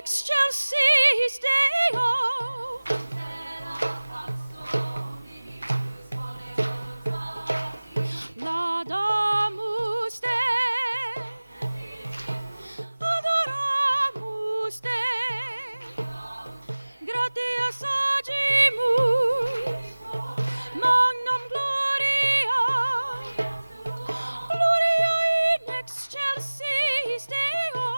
excelsis Deo. Laudamus Te, adoramus Te, gratias agimus, magnum gloria, gloria in excelsis Deo.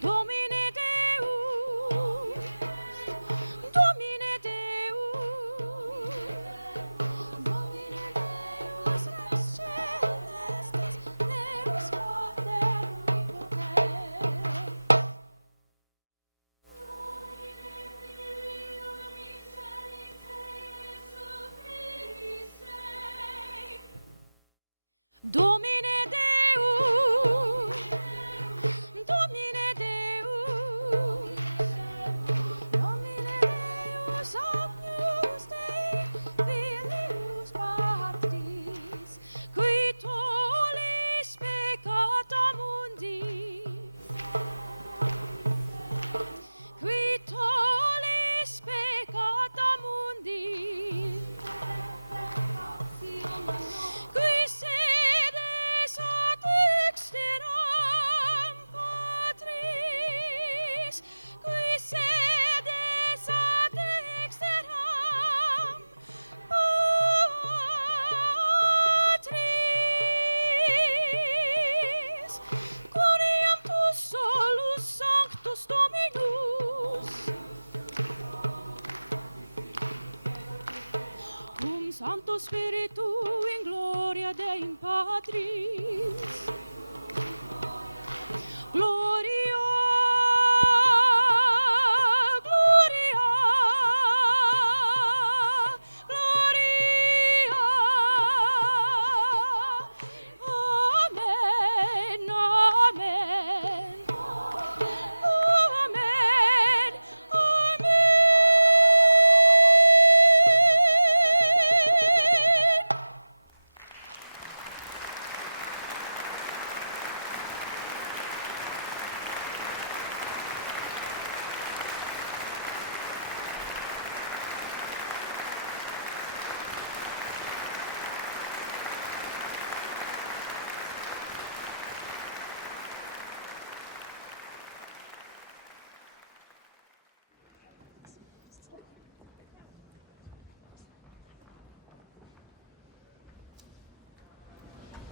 Domine Deus, Domine Deus, Domine Deus, rex celestis, Deus Pater omnipotens. Domine Deus, Domine Deus, Domine Deus, agnus Dei, filius Patris, qui tollis peccata mundis, qui tollis peccata mundis, qui sedes ad exteram Patris, qui sedes ad exteram Patris, quoniam tu solus sanctus Dominus, cum Sancto Spiritu in gloria Dei in Patris. Gloria, gloria, gloria. Amen, amen. Amen, amen.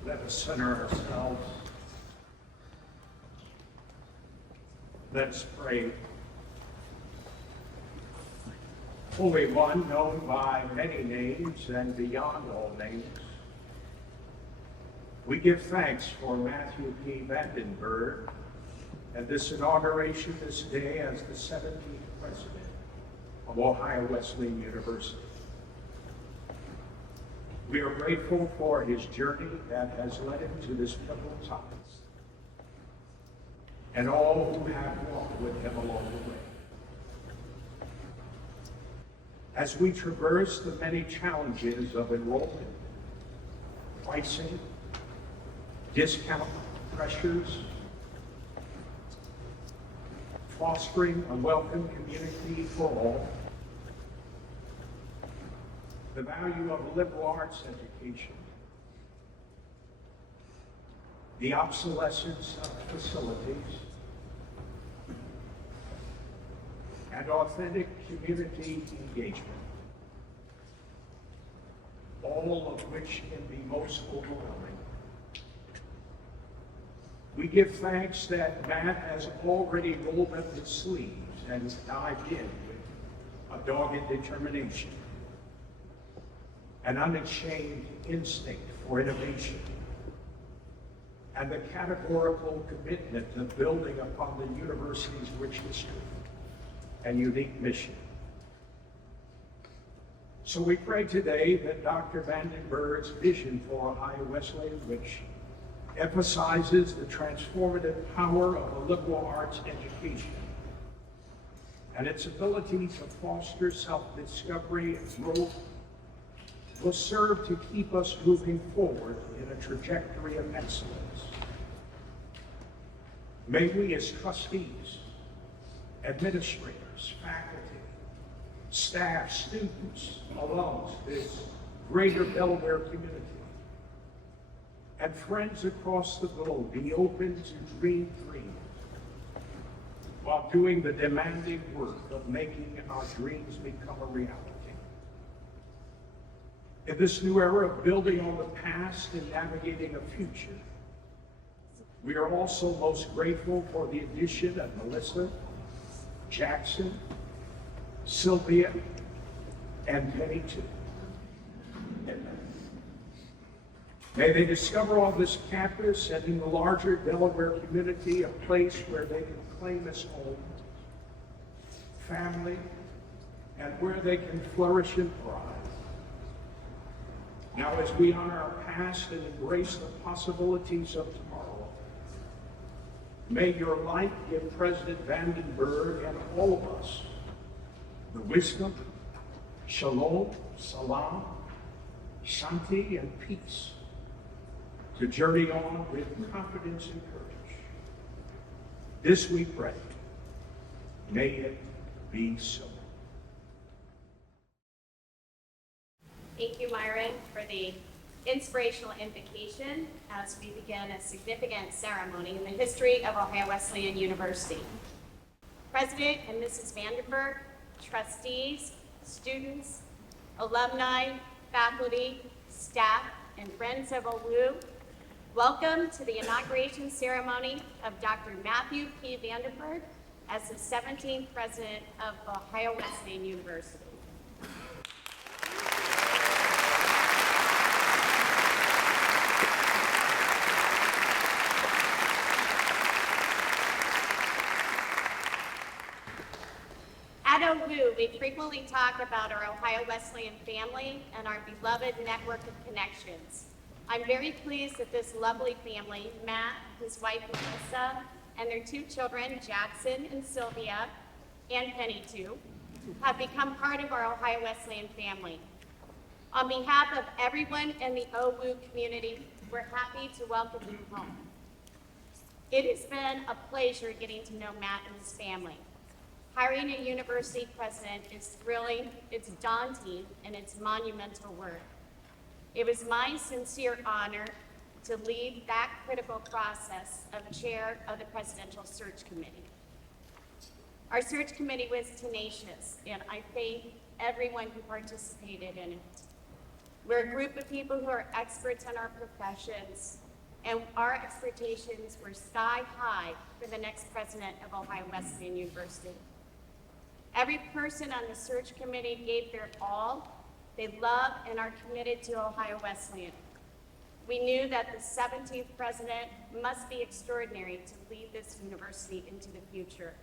Let us center ourselves. Let's pray. Holy One, known by many names and beyond all names, we give thanks for Matthew P. vandenBerg and this inauguration this day as the 17th president of Ohio Wesleyan University. We are grateful for his journey that has led him to this pivotal time, and all who have walked with him along the way. As we traverse the many challenges of enrollment, pricing, discount pressures, fostering a welcome community for all, the value of liberal arts education, the obsolescence of facilities, and authentic community engagement, all of which can be most overwhelming. We give thanks that Matt has already rolled up his sleeves and dived in with a dogged determination, an unashamed instinct for innovation, and the categorical commitment to building upon the university's rich history and unique mission. So we pray today that Dr. vandenBerg's vision for Ohio Wesleyan, which emphasizes the transformative power of the liberal arts education and its ability to foster self-discovery and growth, will serve to keep us moving forward in a trajectory of excellence. May we as trustees, administrators, faculty, staff, students, alums, this greater Delaware community, and friends across the globe be open to dream dreams while doing the demanding work of making our dreams become a reality. In this new era of building on the past and navigating a future, we are also most grateful for the addition of Melissa, Jackson, Sylvia, and Penny too. May they discover on this campus and in the larger Delaware community a place where they can claim as home, family, and where they can flourish and thrive. Now, as we honor our past and embrace the possibilities of tomorrow, may your light give President vandenBerg and all of us the wisdom, shalom, salam, shanti, and peace to journey on with confidence and courage. This we pray. May it be so. Thank you, Myron, for the inspirational invocation as we begin a significant ceremony in the history of Ohio Wesleyan University. President and Mrs. vandenBerg, trustees, students, alumni, faculty, staff, and friends of OWU, welcome to the inauguration ceremony of Dr. Matthew P. vandenBerg as the 17th president of Ohio Wesleyan University. At OWU, we frequently talk about our Ohio Wesleyan family and our beloved network of connections. I'm very pleased that this lovely family, Matt, his wife Melissa, and their two children, Jackson and Sylvia, and Penny too, have become part of our Ohio Wesleyan family. On behalf of everyone in the OWU community, we're happy to welcome you home. It has been a pleasure getting to know Matt and his family. Hiring a university president is thrilling, it's daunting, and it's monumental work. It was my sincere honor to lead that critical process of chair of the Presidential Search Committee. Our search committee was tenacious, and I thank everyone who participated in it. We're a group of people who are experts in our professions, and our expectations were sky high for the next president of Ohio Wesleyan University. Every person on the search committee gave their all. They love and are committed to Ohio Wesleyan. We knew that the 17th president must be extraordinary to lead this university into the future.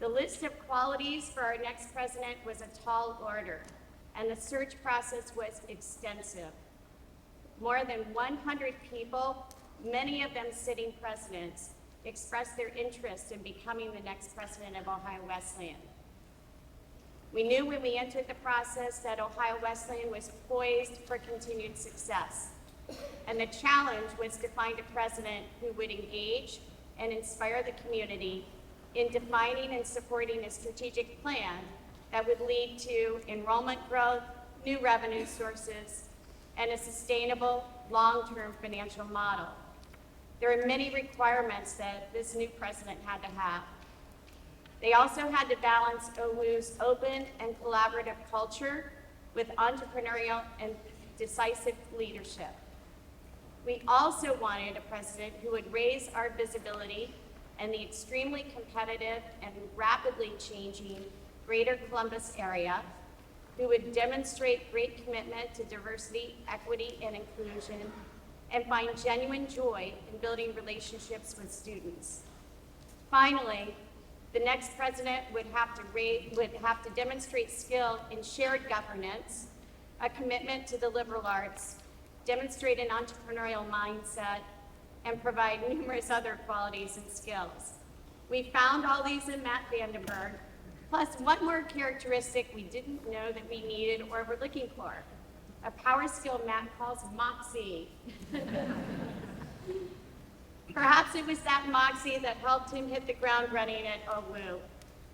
The list of qualities for our next president was a tall order, and the search process was extensive. More than 100 people, many of them sitting presidents, expressed their interest in becoming the next president of Ohio Wesleyan. We knew when we entered the process that Ohio Wesleyan was poised for continued success. And the challenge was to find a president who would engage and inspire the community in defining and supporting a strategic plan that would lead to enrollment growth, new revenue sources, and a sustainable long-term financial model. There are many requirements that this new president had to have. They also had to balance OWU's open and collaborative culture with entrepreneurial and decisive leadership. We also wanted a president who would raise our visibility in the extremely competitive and rapidly changing Greater Columbus area, who would demonstrate great commitment to diversity, equity, and inclusion, and find genuine joy in building relationships with students. Finally, the next president would have to demonstrate skill in shared governance, a commitment to the liberal arts, demonstrate an entrepreneurial mindset, and provide numerous other qualities and skills. We found all these in Matt vandenBerg, plus one more characteristic we didn't know that we needed or were looking for. a power skill Matt calls moxie. Perhaps it was that moxie that helped him hit the ground running at OWU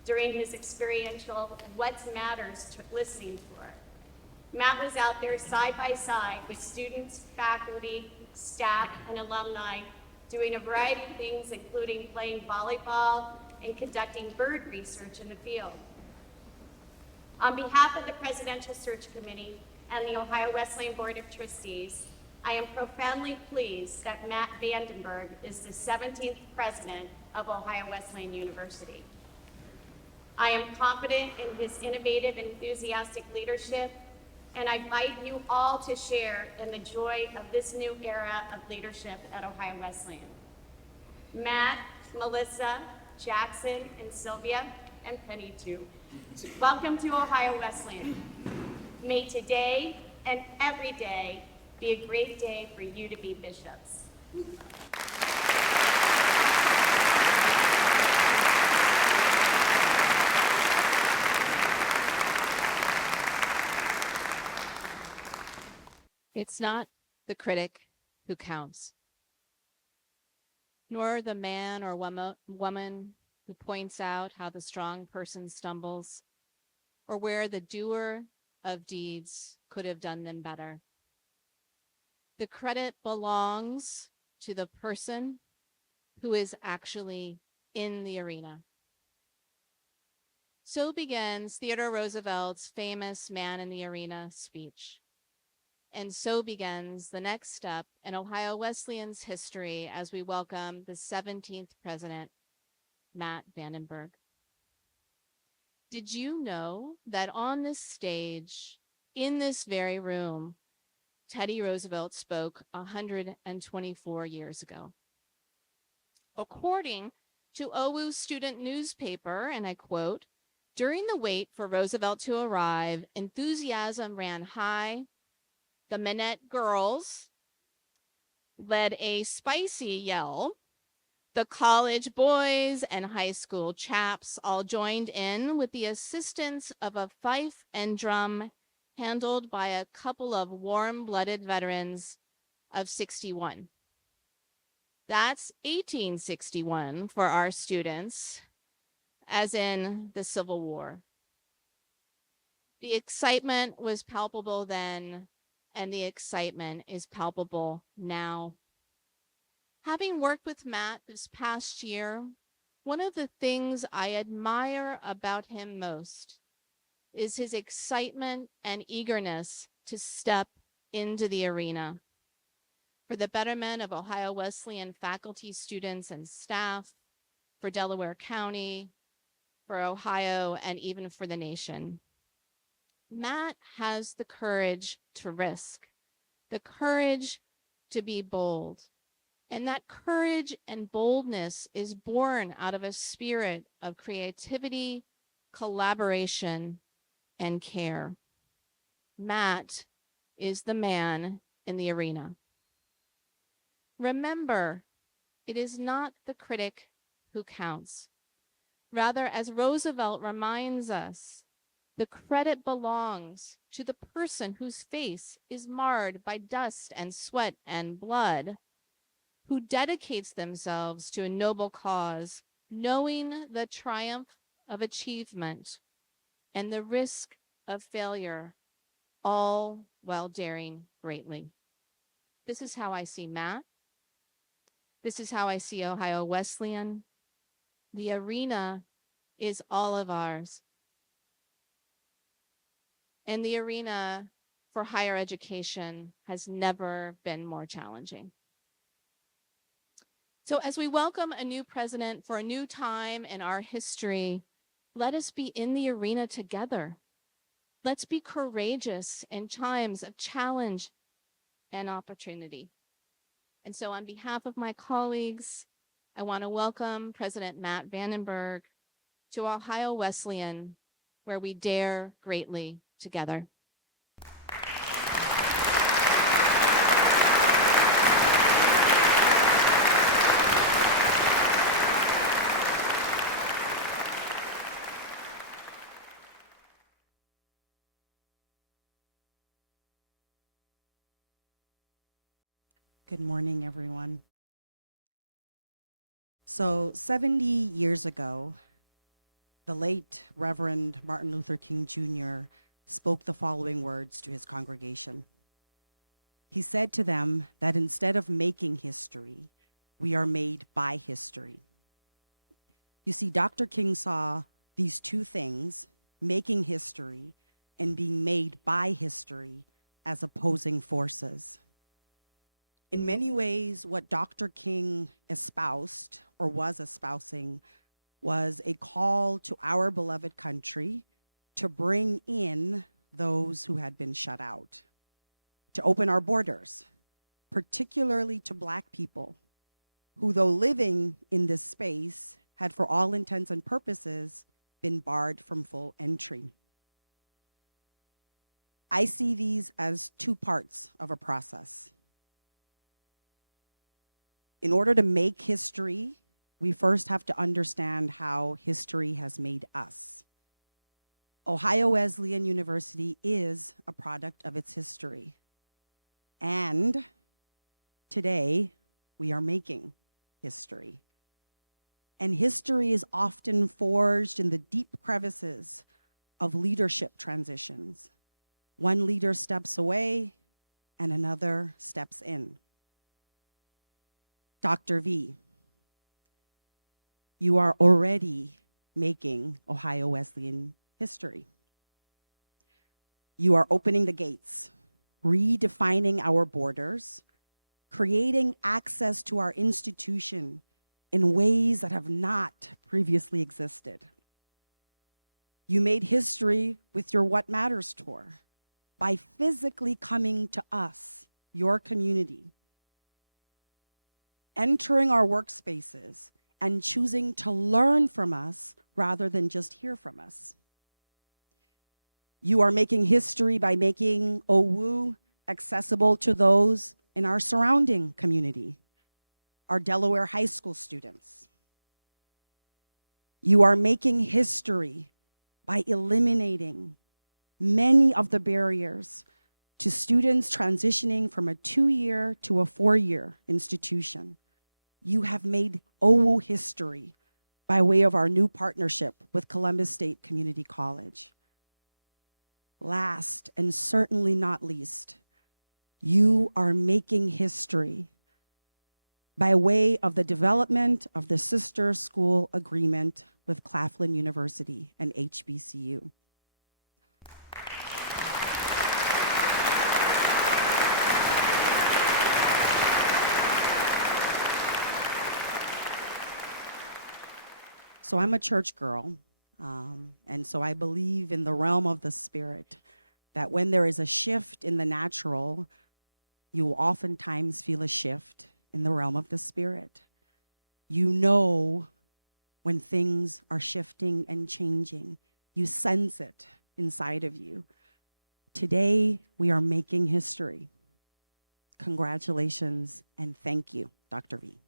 during his experiential What Matters listening tour. Matt was out there side by side with students, faculty, staff, and alumni doing a variety of things, including playing volleyball and conducting bird research in the field. On behalf of the Presidential Search Committee and the Ohio Wesleyan Board of Trustees, I am profoundly pleased that Matt vandenBerg is the 17th president of Ohio Wesleyan University. I am confident in his innovative and enthusiastic leadership, and I invite you all to share in the joy of this new era of leadership at Ohio Wesleyan. Matt, Melissa, Jackson, and Sylvia, and Penny too, welcome to Ohio Wesleyan. May today and every day be a great day for you to be bishops. It's not the critic who counts, nor the man or woman who points out how the strong person stumbles, or where the doer of deeds could have done them better. The credit belongs to the person who is actually in the arena. So begins Theodore Roosevelt's famous Man in the Arena speech. And so begins the next step in Ohio Wesleyan's history as we welcome the 17th president, Matt vandenBerg. Did you know that on this stage, in this very room, Teddy Roosevelt spoke 124 years ago? According to OWU student newspaper, and I quote, "During the wait for Roosevelt to arrive, enthusiasm ran high. The Minette girls led a spicy yell. The college boys and high school chaps all joined in with the assistance of a fife and drum handled by a couple of warm-blooded veterans of 61. That's 1861 for our students, as in the Civil War. The excitement was palpable then, and the excitement is palpable now. Having worked with Matt this past year, one of the things I admire about him most is his excitement and eagerness to step into the arena for the betterment of Ohio Wesleyan faculty, students, and staff, for Delaware County, for Ohio, and even for the nation. Matt has the courage to risk, the courage to be bold. And that courage and boldness is born out of a spirit of creativity, collaboration, and care. Matt is the man in the arena. Remember, it is not the critic who counts. Rather, as Roosevelt reminds us, the credit belongs to the person whose face is marred by dust and sweat and blood, who dedicates themselves to a noble cause, knowing the triumph of achievement and the risk of failure, all while daring greatly. This is how I see Matt. This is how I see Ohio Wesleyan. The arena is all of ours. And the arena for higher education has never been more challenging. So as we welcome a new president for a new time in our history, let us be in the arena together. Let's be courageous in times of challenge and opportunity. And so on behalf of my colleagues, I want to welcome President Matt vandenBerg to Ohio Wesleyan, where we dare greatly together. Good morning, everyone. So 70 years ago, the late Reverend Martin Luther King Jr. spoke the following words to his congregation. He said to them that instead of making history, we are made by history. You see, Dr. King saw these two things, making history and being made by history, as opposing forces. In many ways, what Dr. King espoused or was espousing was a call to our beloved country to bring in those who had been shut out, to open our borders, particularly to Black people, who, though living in this space, had for all intents and purposes been barred from full entry. I see these as two parts of a process. In order to make history, we first have to understand how history has made us. Ohio Wesleyan University is a product of its history. And today, we are making history. And history is often forged in the deep crevices of leadership transitions. One leader steps away and another steps in. Dr. V, you are already making Ohio Wesleyan history. You are opening the gates, redefining our borders, creating access to our institution in ways that have not previously existed. You made history with your What Matters tour by physically coming to us, your community, entering our workspaces and choosing to learn from us rather than just hear from us. You are making history by making OWU accessible to those in our surrounding community, our Delaware high school students. You are making history by eliminating many of the barriers to students transitioning from a 2-year to a 4-year institution. You have made OWU history by way of our new partnership with Columbus State Community College. Last, and certainly not least, you are making history by way of the development of the sister school agreement with Claflin University and HBCU. So I'm a church girl, and so I believe in the realm of the spirit, that when there is a shift in the natural, you will oftentimes feel a shift in the realm of the spirit. You know when things are shifting and changing. You sense it inside of you. Today, we are making history. Congratulations and thank you, Dr. V.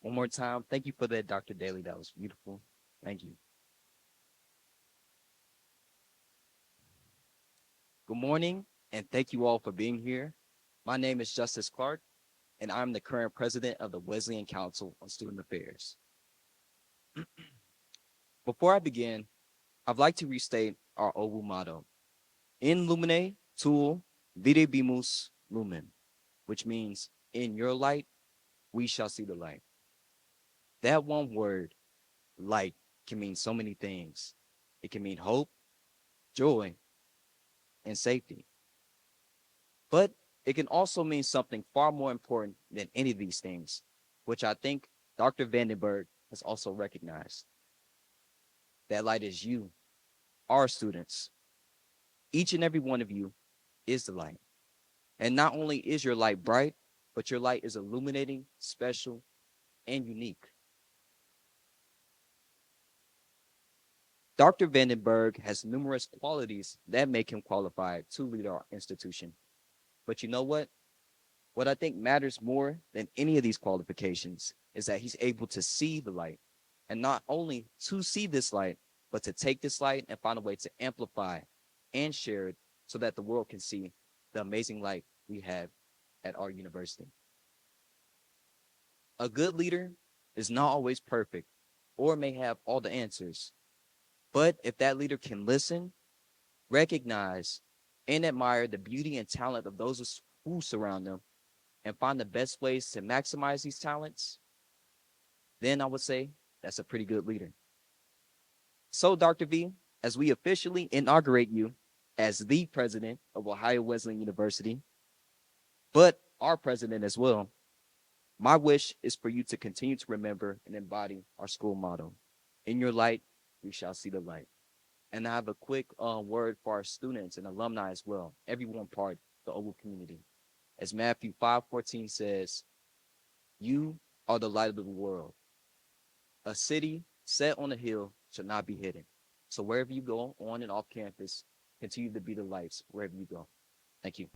One more time, thank you for that, Dr. Daly. That was beautiful. Thank you. Good morning, and thank you all for being here. My name is Justice Clark, and I'm the current president of the Wesleyan Council on Student Affairs. Before I begin, I'd like to restate our OWU motto, In Lumine Tuo Videbimus Lumen, which means, in your light, we shall see the light. That one word, light, can mean so many things. It can mean hope, joy, and safety. But it can also mean something far more important than any of these things, which I think Dr. vandenBerg has also recognized. That light is you, our students. Each and every one of you is the light. And not only is your light bright, but your light is illuminating, special, and unique. Dr. vandenBerg has numerous qualities that make him qualified to lead our institution. But you know what? What I think matters more than any of these qualifications is that he's able to see the light, and not only to see this light, but to take this light and find a way to amplify and share it so that the world can see the amazing light we have at our university. A good leader is not always perfect or may have all the answers, but if that leader can listen, recognize, and admire the beauty and talent of those who surround them, and find the best ways to maximize these talents, then I would say that's a pretty good leader. So, Dr. V, as we officially inaugurate you as the president of Ohio Wesleyan University, but our president as well, my wish is for you to continue to remember and embody our school motto: in your light, we shall see the light. And I have a quick word for our students and alumni as well, everyone part of the OWU community. As Matthew 5:14 says, you are the light of the world. A city set on a hill shall not be hidden. So wherever you go, on and off campus, continue to be the lights wherever you go. Thank you.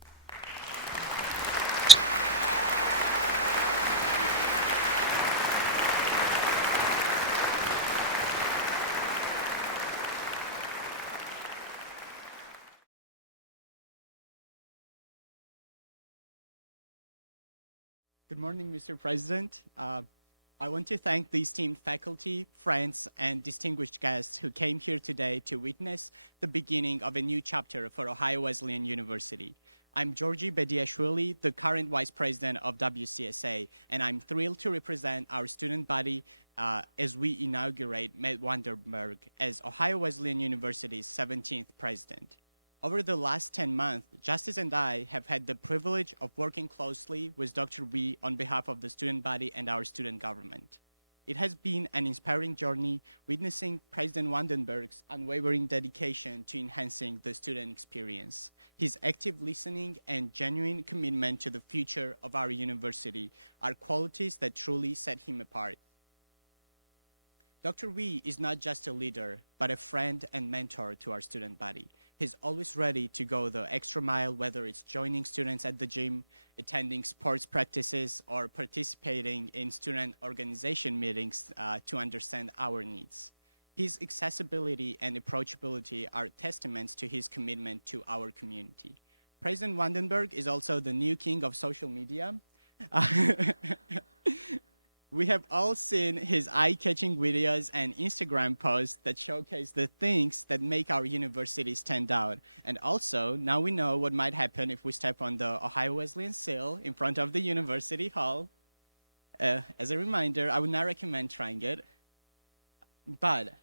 Good morning, Mr. President. I want to thank the esteemed faculty, friends, and distinguished guests who came here today to witness the beginning of a new chapter for Ohio Wesleyan University. I'm Georgi Bediashvili, the current Vice President of WCSA, and I'm thrilled to represent our student body as we inaugurate Matt vandenBerg as Ohio Wesleyan University's 17th President. Over the last 10 months, Justice and I have had the privilege of working closely with Dr. V on behalf of the student body and our student government. It has been an inspiring journey witnessing President vandenBerg's unwavering dedication to enhancing the student experience. His active listening and genuine commitment to the future of our university are qualities that truly set him apart. Dr. V is not just a leader, but a friend and mentor to our student body. He's always ready to go the extra mile, whether it's joining students at the gym, attending sports practices, or participating in student organization meetings to understand our needs. His accessibility and approachability are testaments to his commitment to our community. President vandenBerg is also the new king of social media. We have all seen his eye-catching videos and Instagram posts that showcase the things that make our university stand out. And also, now we know what might happen if we step on the Ohio Wesleyan seal in front of the University Hall. As a reminder, I would not recommend trying it. But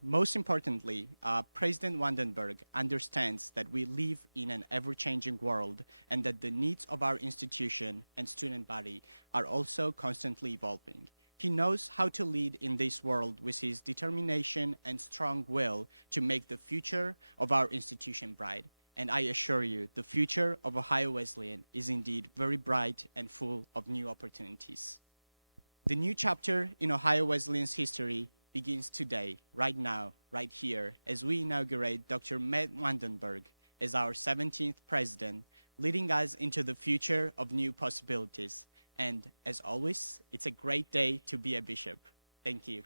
most importantly, President vandenBerg understands that we live in an ever-changing world and that the needs of our institution and student body are also constantly evolving. He knows how to lead in this world with his determination and strong will to make the future of our institution bright. And I assure you, the future of Ohio Wesleyan is indeed very bright and full of new opportunities. The new chapter in Ohio Wesleyan's history begins today, right now, right here, as we inaugurate Dr. Matt vandenBerg as our 17th president, leading us into the future of new possibilities. And as always, it's a great day to be a bishop. Thank you.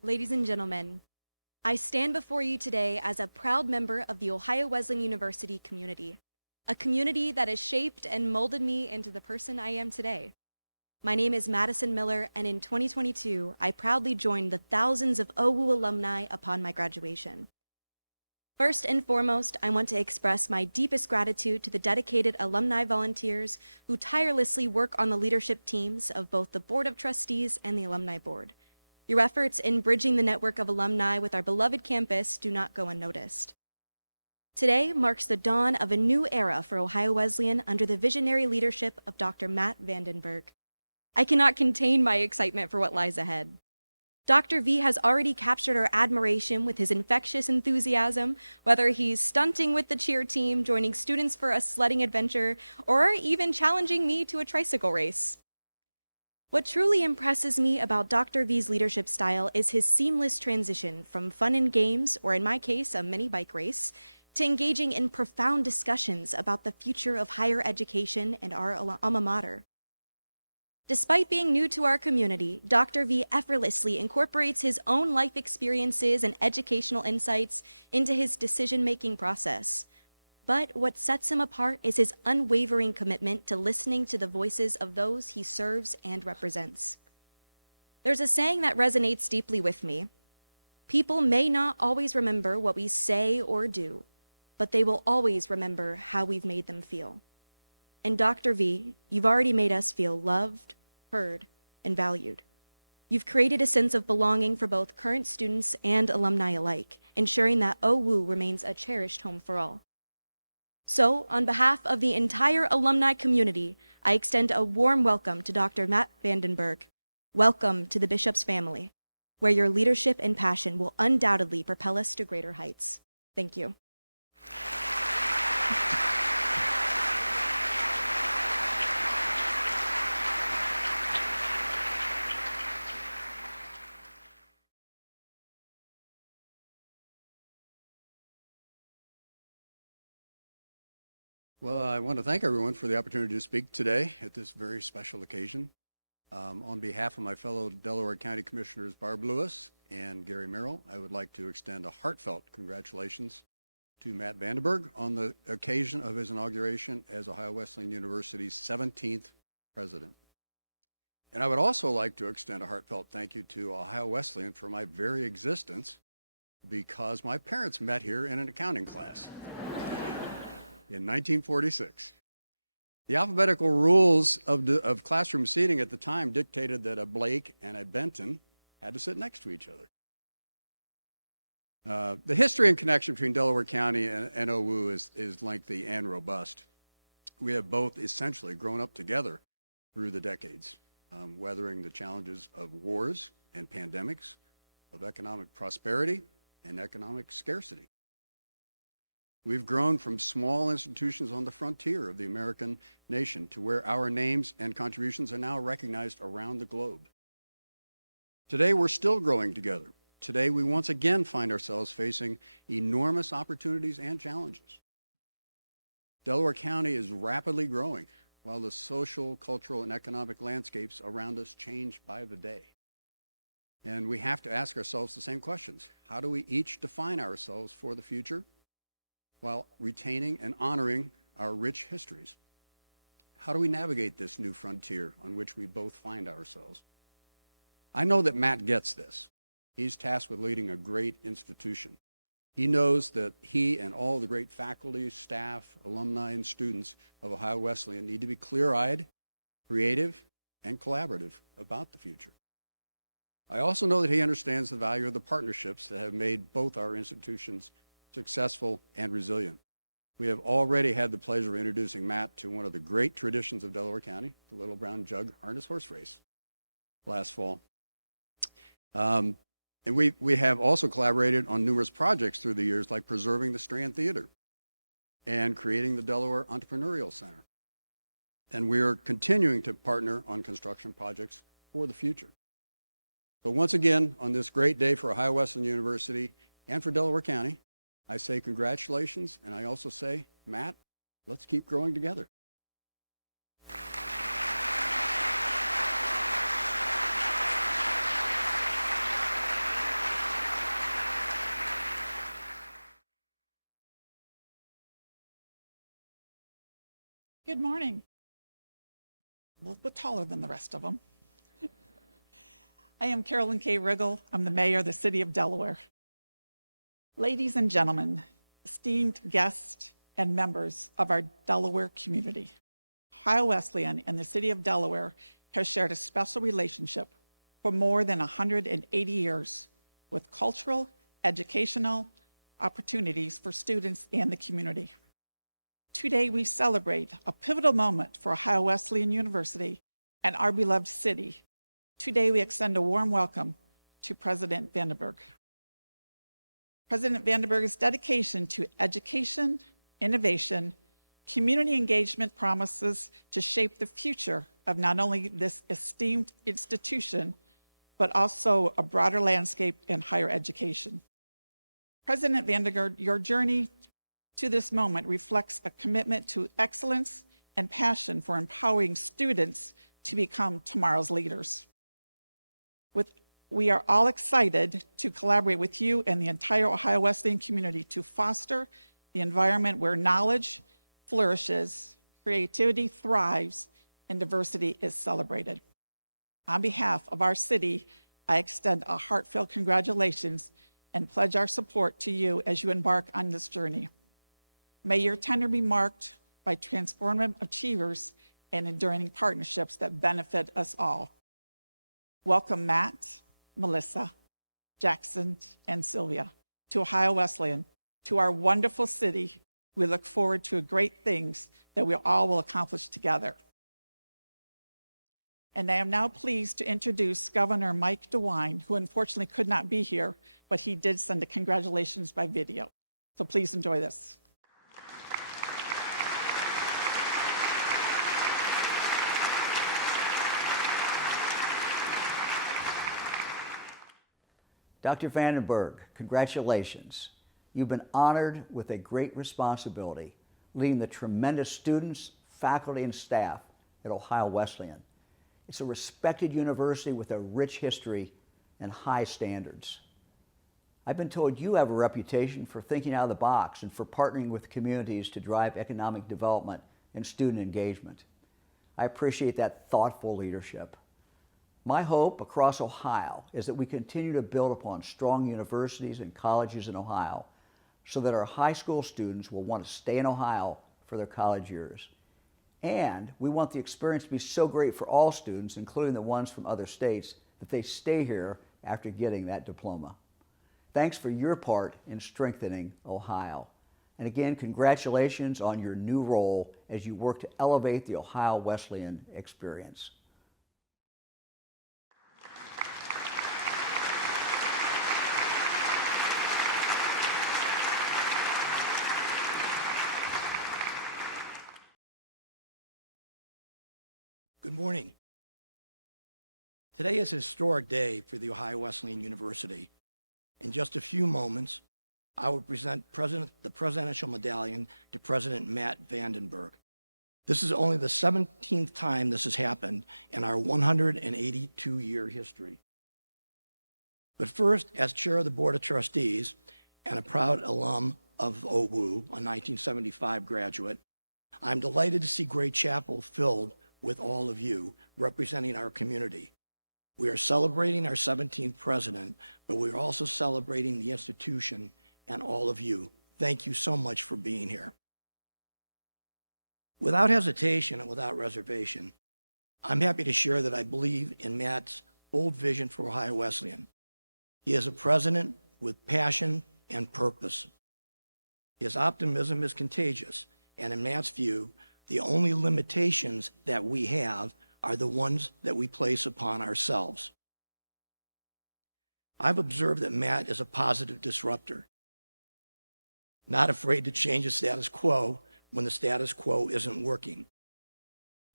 Ladies and gentlemen, I stand before you today as a proud member of the Ohio Wesleyan University community, a community that has shaped and molded me into the person I am today. My name is Madison Miller, and in 2022, I proudly joined the thousands of OWU alumni upon my graduation. First and foremost, I want to express my deepest gratitude to the dedicated alumni volunteers who tirelessly work on the leadership teams of both the Board of Trustees and the Alumni Board. Your efforts in bridging the network of alumni with our beloved campus do not go unnoticed. Today marks the dawn of a new era for Ohio Wesleyan under the visionary leadership of Dr. Matt vandenBerg. I cannot contain my excitement for what lies ahead. Dr. V has already captured our admiration with his infectious enthusiasm, whether he's stunting with the cheer team, joining students for a sledding adventure, or even challenging me to a tricycle race. What truly impresses me about Dr. V's leadership style is his seamless transition from fun and games, or in my case, a mini bike race, to engaging in profound discussions about the future of higher education and our alma mater. Despite being new to our community, Dr. V effortlessly incorporates his own life experiences and educational insights into his decision-making process. But what sets him apart is his unwavering commitment to listening to the voices of those he serves and represents. There's a saying that resonates deeply with me. People may not always remember what we say or do, but they will always remember how we've made them feel. And Dr. V, you've already made us feel loved, heard, and valued. You've created a sense of belonging for both current students and alumni alike, ensuring that OWU remains a cherished home for all. So, on behalf of the entire alumni community, I extend a warm welcome to Dr. Matt vandenBerg. Welcome to the Bishop's family, where your leadership and passion will undoubtedly propel us to greater heights. Thank you. Well, I want to thank everyone for the opportunity to speak today at this very special occasion. On behalf of my fellow Delaware County Commissioners Barb Lewis and Gary Merrill, I would like to extend a heartfelt congratulations to Matt vandenBerg on the occasion of his inauguration as Ohio Wesleyan University's 17th president. And I would also like to extend a heartfelt thank you to Ohio Wesleyan for my very existence, because my parents met here in an accounting class in 1946. The alphabetical rules of classroom seating at the time dictated that a Blake and a Benton had to sit next to each other. The history and connection between Delaware County and OWU is lengthy and robust. We have both essentially grown up together through the decades, weathering the challenges of wars and pandemics, of economic prosperity and economic scarcity. We've grown from small institutions on the frontier of the American nation to where our names and contributions are now recognized around the globe. Today, we're still growing together. Today, we once again find ourselves facing enormous opportunities and challenges. Delaware County is rapidly growing, while the social, cultural, and economic landscapes around us change by the day. And we have to ask ourselves the same questions. How do we each define ourselves for the future, while retaining and honoring our rich histories? How do we navigate this new frontier on which we both find ourselves? I know that Matt gets this. He's tasked with leading a great institution. He knows that he and all the great faculty, staff, alumni, and students of Ohio Wesleyan need to be clear-eyed, creative, and collaborative about the future. I also know that he understands the value of the partnerships that have made both our institutions successful and resilient. We have already had the pleasure of introducing Matt to one of the great traditions of Delaware County, the Little Brown Jug Harness Horse Race, last fall. And we have also collaborated on numerous projects through the years, like preserving the Strand Theater and creating the Delaware Entrepreneurial Center. And we are continuing to partner on construction projects for the future. So once again, on this great day for Ohio Wesleyan University and for Delaware County, I say congratulations, and I also say, Matt, let's keep growing together. Good morning. A little bit taller than the rest of them. I am Carolyn K. Riggle. I'm the mayor of the city of Delaware. Ladies and gentlemen, esteemed guests and members of our Delaware community, Ohio Wesleyan and the city of Delaware has shared a special relationship for more than 180 years with cultural, educational, opportunities for students and the community. Today, we celebrate a pivotal moment for Ohio Wesleyan University and our beloved city. Today, we extend a warm welcome to President vandenBerg. President vandenBerg's dedication to education, innovation, community engagement promises to shape the future of not only this esteemed institution, but also a broader landscape in higher education. President vandenBerg, your journey to this moment reflects a commitment to excellence and passion for empowering students to become tomorrow's leaders. We are all excited to collaborate with you and the entire Ohio Wesleyan community to foster the environment where knowledge flourishes, creativity thrives, and diversity is celebrated. On behalf of our city, I extend a heartfelt congratulations and pledge our support to you as you embark on this journey. May your tenure be marked by transformative achievers and enduring partnerships that benefit us all. Welcome, Matt, Melissa, Jackson, and Sylvia to Ohio Wesleyan, to our wonderful city. We look forward to great things that we all will accomplish together. And I am now pleased to introduce Governor Mike DeWine, who unfortunately could not be here, but he did send a congratulations by video. So please enjoy this. Dr. vandenBerg, congratulations. You've been honored with a great responsibility, leading the tremendous students, faculty, and staff at Ohio Wesleyan. It's a respected university with a rich history and high standards. I've been told you have a reputation for thinking out of the box and for partnering with communities to drive economic development and student engagement. I appreciate that thoughtful leadership. My hope across Ohio is that we continue to build upon strong universities and colleges in Ohio so that our high school students will want to stay in Ohio for their college years. And we want the experience to be so great for all students, including the ones from other states, that they stay here after getting that diploma. Thanks for your part in strengthening Ohio. And again, congratulations on your new role as you work to elevate the Ohio Wesleyan experience. Good morning. Today is a historic day for the Ohio Wesleyan University. In just a few moments, I will present the Presidential Medallion to President Matt vandenBerg. This is only the 17th time this has happened in our 182-year history. But first, as chair of the Board of Trustees and a proud alum of OWU, a 1975 graduate, I'm delighted to see Gray Chapel filled with all of you representing our community. We are celebrating our 17th president, but we are also celebrating the institution and all of you. Thank you so much for being here. Without hesitation and without reservation, I'm happy to share that I believe in Matt's bold vision for Ohio Wesleyan. He is a president with passion and purpose. His optimism is contagious, and in Matt's view, the only limitations that we have are the ones that we place upon ourselves. I've observed that Matt is a positive disruptor, not afraid to change the status quo when the status quo isn't working.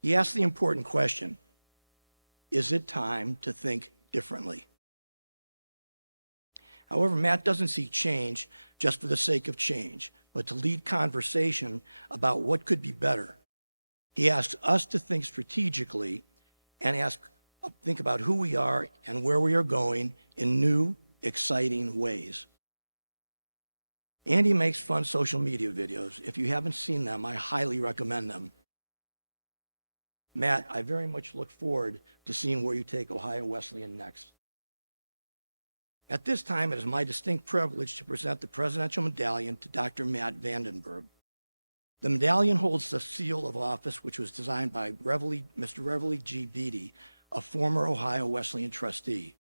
He asks the important question, is it time to think differently? However, Matt doesn't seek change just for the sake of change, but to lead conversation about what could be better. He asks us to think strategically and think about who we are and where we are going in new, exciting ways. And he makes fun social media videos. If you haven't seen them, I highly recommend them. Matt, I very much look forward to seeing where you take Ohio Wesleyan next. At this time, it is my distinct privilege to present the Presidential Medallion to Dr. Matt vandenBerg. The medallion holds the seal of office, which was designed by Mr. Reveille G. Beatty, a former Ohio Wesleyan trustee.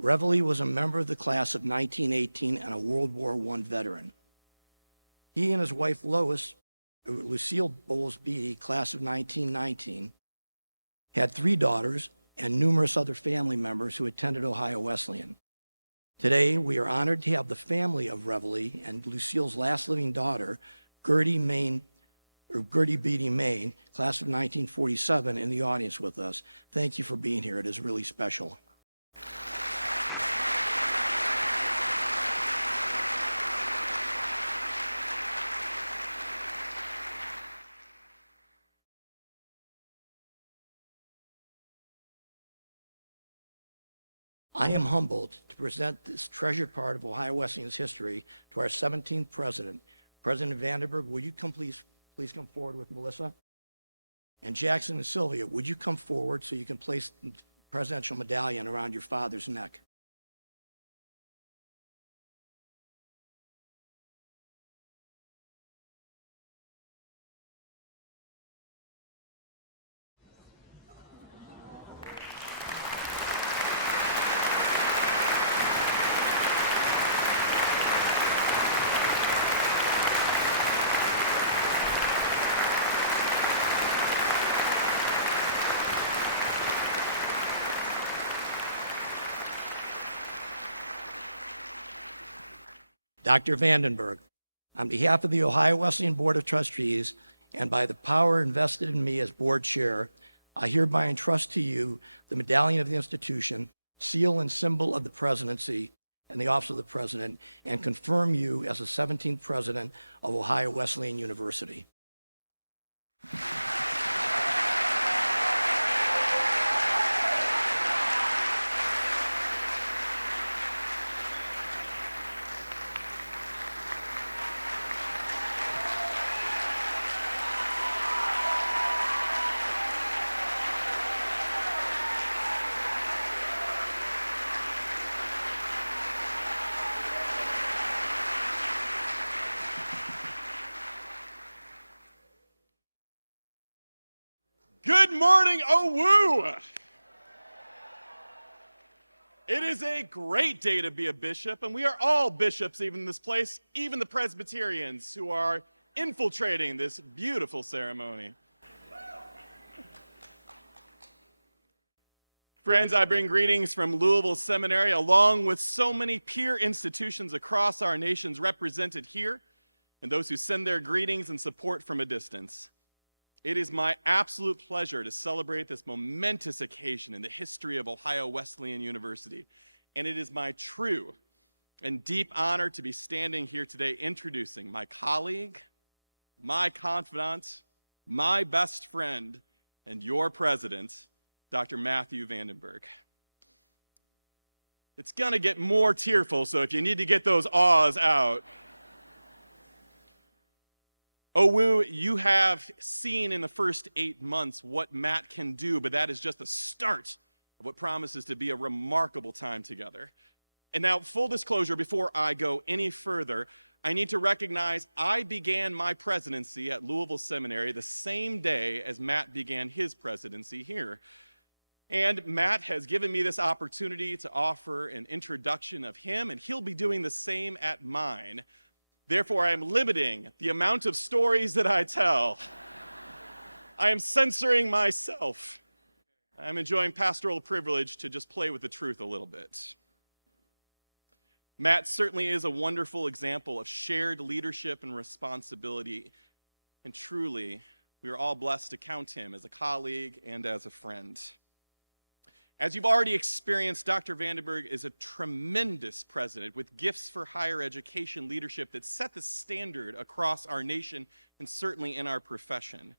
Reveille was a member of the class of 1918 and a World War I veteran. He and his wife Lucille Bowles Beatty, class of 1919, had 3 daughters and numerous other family members who attended Ohio Wesleyan. Today, we are honored to have the family of Reveille and Lucille's last living daughter, Gertie Beatty Main, class of 1947, in the audience with us. Thank you for being here. It is really special. I am humbled to present this treasured part of Ohio Wesleyan's history to our 17th president. President vandenBerg, will you please come forward with Melissa? And Jackson and Sylvia, would you come forward so you can place the presidential medallion around your father's neck? Dr. vandenBerg, on behalf of the Ohio Wesleyan Board of Trustees and by the power invested in me as board chair, I hereby entrust to you the medallion of the institution, seal and symbol of the presidency and the office of the president, and confirm you as the 17th president of Ohio Wesleyan University. Good morning, OWU! It is a great day to be a bishop, and we are all bishops even in this place, even the Presbyterians who are infiltrating this beautiful ceremony. Friends, I bring greetings from Louisville Seminary, along with so many peer institutions across our nations represented here, and those who send their greetings and support from a distance. It is my absolute pleasure to celebrate this momentous occasion in the history of Ohio Wesleyan University, and it is my true and deep honor to be standing here today introducing my colleague, my confidant, my best friend, and your president, Dr. Matthew vandenBerg. It's gonna get more tearful, so if you need to get those awes out. OWU, you have seen in the first 8 months what Matt can do, but that is just the start of what promises to be a remarkable time together. And now, full disclosure, before I go any further, I need to recognize I began my presidency at Louisville Seminary the same day as Matt began his presidency here. And Matt has given me this opportunity to offer an introduction of him, and he'll be doing the same at mine. Therefore, I am limiting the amount of stories that I tell. I am censoring myself. I'm enjoying pastoral privilege to just play with the truth a little bit. Matt certainly is a wonderful example of shared leadership and responsibility, and truly, we are all blessed to count him as a colleague and as a friend. As you've already experienced, Dr. vandenBerg is a tremendous president with gifts for higher education leadership that set the standard across our nation and certainly in our profession.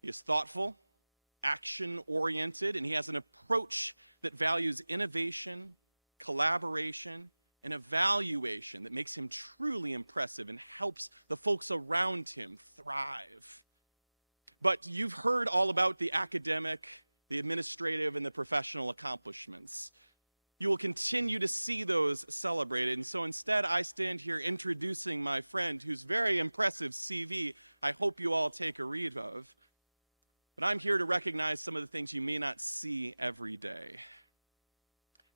He is thoughtful, action-oriented, and he has an approach that values innovation, collaboration, and evaluation that makes him truly impressive and helps the folks around him thrive. But you've heard all about the academic, the administrative, and the professional accomplishments. You will continue to see those celebrated, and so instead I stand here introducing my friend whose very impressive CV I hope you all take a read of. But I'm here to recognize some of the things you may not see every day.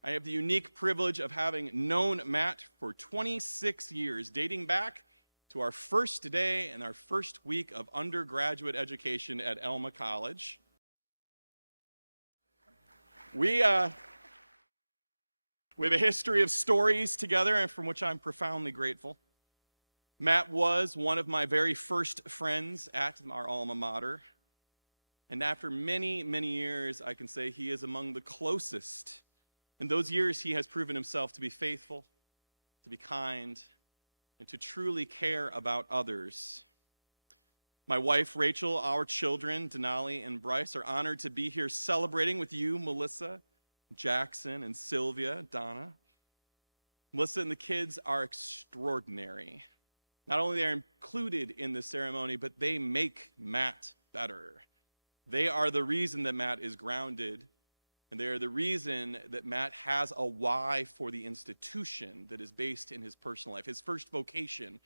I have the unique privilege of having known Matt for 26 years, dating back to our first day and our first week of undergraduate education at Elma College. We have a history of stories together, and from which I'm profoundly grateful. Matt was one of my very first friends at our alma mater, and after many, many years, I can say he is among the closest. In those years, he has proven himself to be faithful, to be kind, and to truly care about others. My wife, Rachel, our children, Denali and Bryce, are honored to be here celebrating with you, Melissa, Jackson, and Sylvia, Donna. Melissa and the kids are extraordinary. Not only are they included in the ceremony, but they make Matt better. They are the reason that Matt is grounded, and they are the reason that Matt has a why for the institution that is based in his personal life, his first vocation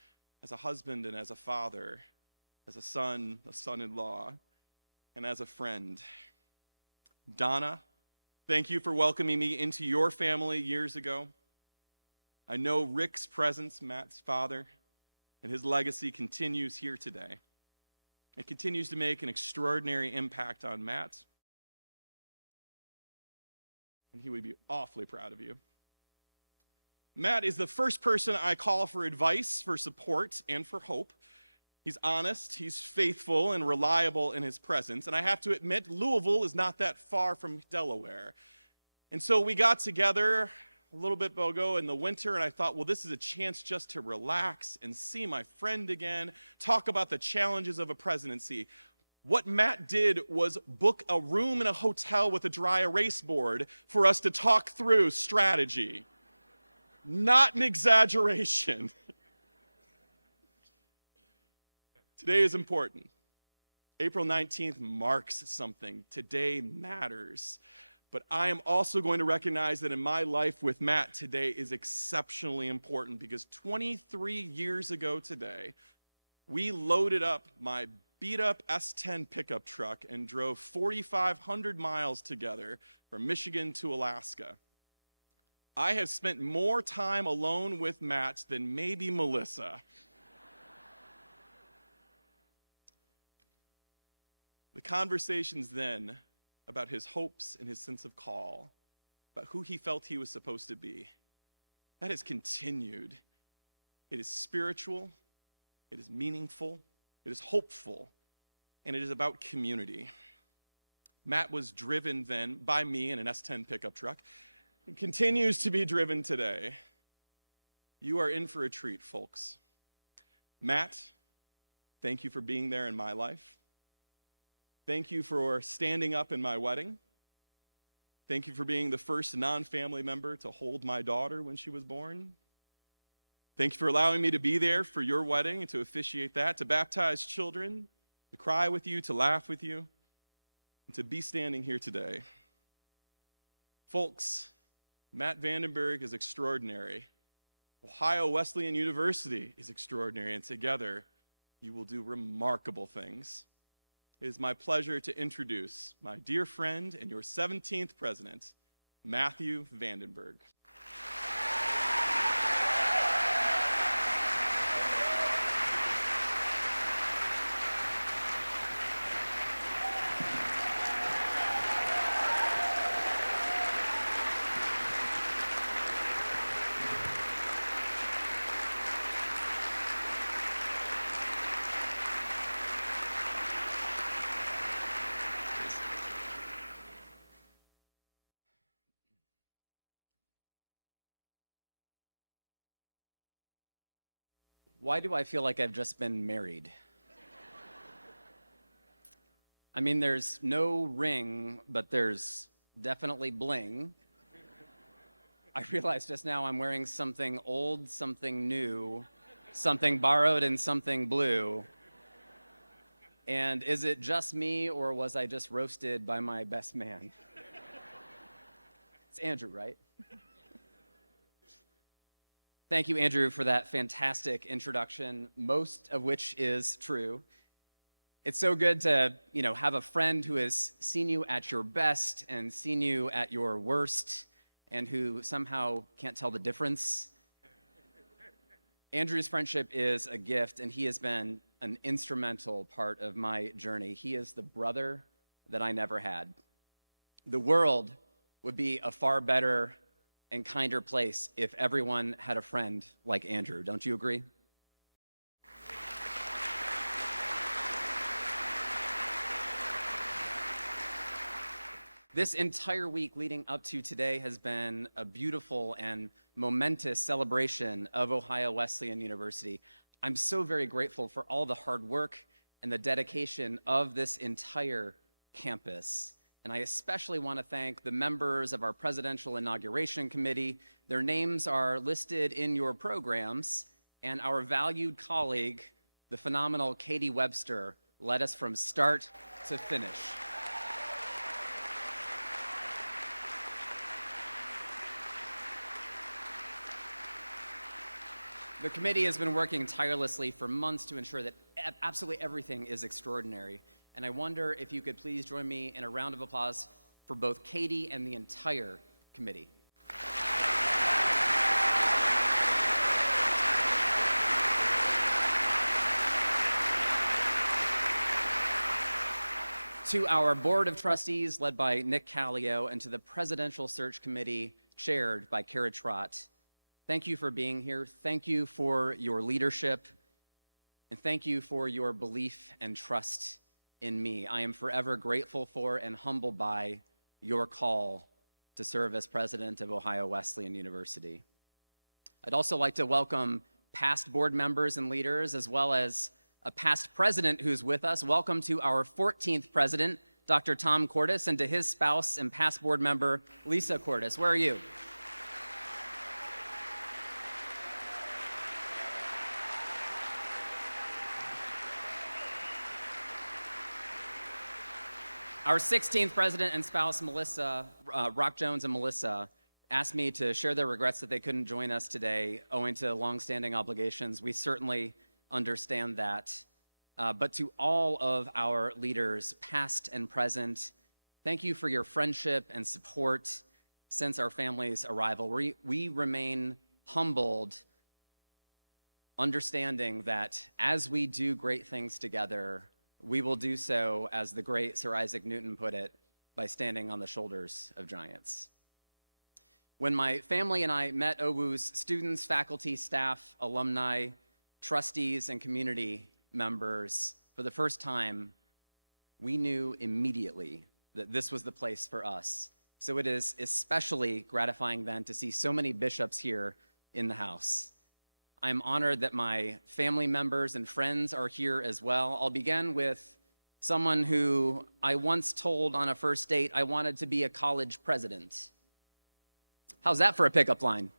as a husband and as a father, as a son-in-law, and as a friend. Donna, thank you for welcoming me into your family years ago. I know Rick's presence, Matt's father, and his legacy continues here today. It continues to make an extraordinary impact on Matt, and he would be awfully proud of you. Matt is the first person I call for advice, for support, and for hope. He's honest, he's faithful, and reliable in his presence. And I have to admit, Louisville is not that far from Delaware. And so we got together a little bit ago in the winter, and I thought, well, this is a chance just to relax and see my friend again, talk about the challenges of a presidency. What Matt did was book a room in a hotel with a dry erase board for us to talk through strategy. Not an exaggeration. Today is important. April 19th marks something. Today matters. But I am also going to recognize that in my life with Matt, today is exceptionally important because 23 years ago today, we loaded up my beat-up S10 pickup truck and drove 4,500 miles together from Michigan to Alaska. I have spent more time alone with Matt than maybe Melissa. The conversations then about his hopes and his sense of call, about who he felt he was supposed to be, that has continued. It is spiritual, it is meaningful, it is hopeful, and it is about community. Matt was driven then by me in an S10 pickup truck and continues to be driven today. You are in for a treat, folks. Matt, thank you for being there in my life. Thank you for standing up in my wedding. Thank you for being the first non-family member to hold my daughter when she was born. Thank you for allowing me to be there for your wedding and to officiate that, to baptize children, to cry with you, to laugh with you, and to be standing here today. Folks, Matt vandenBerg is extraordinary. Ohio Wesleyan University is extraordinary, and together you will do remarkable things. It is my pleasure to introduce my dear friend and your 17th president, Matthew vandenBerg. Why do I feel like I've just been married? I mean, there's no ring, but there's definitely bling. I realized just now I'm wearing something old, something new, something borrowed, and something blue. And is it just me, or was I just roasted by my best man? It's Andrew, right? Thank you, Andrew, for that fantastic introduction, most of which is true. It's so good to, have a friend who has seen you at your best and seen you at your worst and who somehow can't tell the difference. Andrew's friendship is a gift, and he has been an instrumental part of my journey. He is the brother that I never had. The world would be a far better and kinder place if everyone had a friend like Andrew. Don't you agree? This entire week leading up to today has been a beautiful and momentous celebration of Ohio Wesleyan University. I'm so very grateful for all the hard work and the dedication of this entire campus. And I especially want to thank the members of our Presidential Inauguration Committee. Their names are listed in your programs, and our valued colleague, the phenomenal Katie Webster, led us from start to finish. The committee has been working tirelessly for months to ensure that absolutely everything is extraordinary. And I wonder if you could please join me in a round of applause for both Katie and the entire committee. To our board of trustees led by Nick Callio, and to the presidential search committee chaired by Kara Trott, thank you for being here. Thank you for your leadership. And thank you for your belief and trust in me. I am forever grateful for and humbled by your call to serve as president of Ohio Wesleyan University. I'd also like to welcome past board members and leaders, as well as a past president who's with us. Welcome to our 14th president, Dr. Tom Cordes, and to his spouse and past board member, Lisa Cordes. Where are you? Our 16th president and spouse, Melissa, Rock Jones and Melissa, asked me to share their regrets that they couldn't join us today owing to longstanding obligations. We certainly understand that. But to all of our leaders, past and present, thank you for your friendship and support since our family's arrival. We remain humbled, understanding that as we do great things together, we will do so, as the great Sir Isaac Newton put it, by standing on the shoulders of giants. When my family and I met OWU's students, faculty, staff, alumni, trustees, and community members for the first time, we knew immediately that this was the place for us. So it is especially gratifying then to see so many bishops here in the house. I'm honored that my family members and friends are here as well. I'll begin with someone who I once told on a first date I wanted to be a college president. How's that for a pickup line?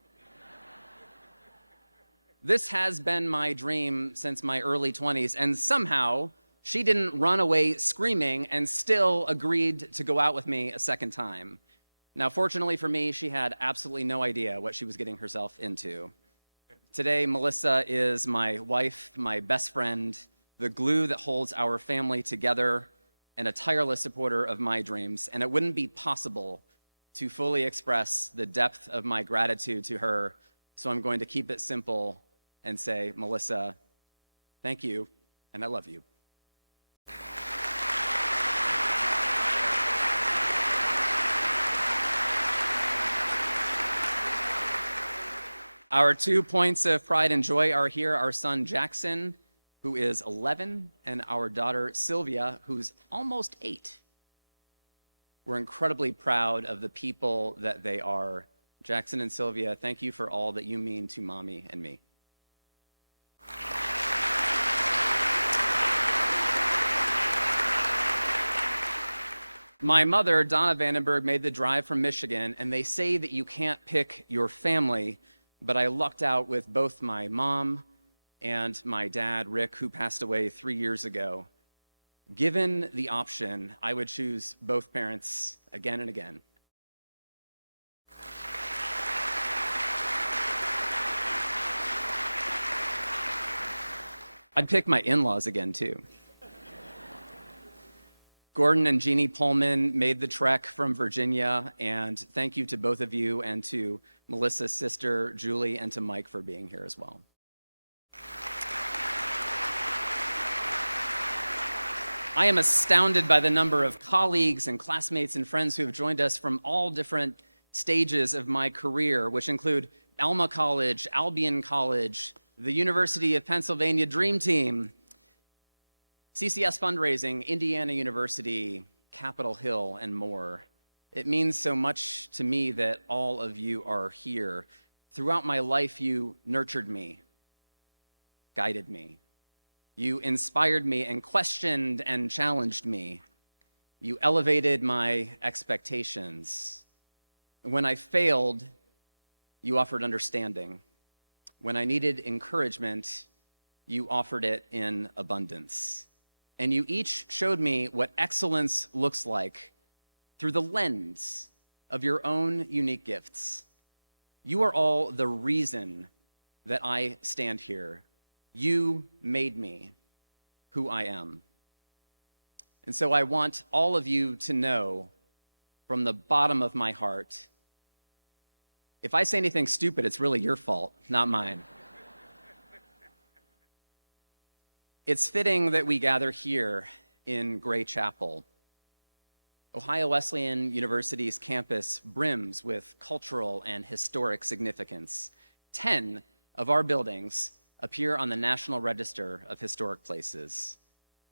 This has been my dream since my early 20s, and somehow she didn't run away screaming and still agreed to go out with me a second time. Now, fortunately for me, she had absolutely no idea what she was getting herself into. Today, Melissa is my wife, my best friend, the glue that holds our family together, and a tireless supporter of my dreams. And it wouldn't be possible to fully express the depth of my gratitude to her, so I'm going to keep it simple and say, Melissa, thank you, and I love you. Our 2 points of pride and joy are here: our son Jackson, who is 11, and our daughter Sylvia, who's almost 8. We're incredibly proud of the people that they are. Jackson and Sylvia, thank you for all that you mean to Mommy and me. My mother, Donna vandenBerg, made the drive from Michigan, and they say that you can't pick your family, but I lucked out with both my mom and my dad, Rick, who passed away 3 years ago. Given the option, I would choose both parents again and again. I'd pick my in-laws again, too. Gordon and Jeannie Pullman made the trek from Virginia, and thank you to both of you and to Melissa's sister, Julie, and to Mike for being here as well. I am astounded by the number of colleagues and classmates and friends who have joined us from all different stages of my career, which include Alma College, Albion College, the University of Pennsylvania Dream Team, CCS Fundraising, Indiana University, Capitol Hill, and more. It means so much to me that all of you are here. Throughout my life, you nurtured me, guided me. You inspired me and questioned and challenged me. You elevated my expectations. When I failed, you offered understanding. When I needed encouragement, you offered it in abundance. And you each showed me what excellence looks like through the lens of your own unique gifts. You are all the reason that I stand here. You made me who I am. And so I want all of you to know from the bottom of my heart, if I say anything stupid, it's really your fault, not mine. It's fitting that we gather here in Gray Chapel. Ohio Wesleyan University's campus brims with cultural and historic significance. 10 of our buildings appear on the National Register of Historic Places.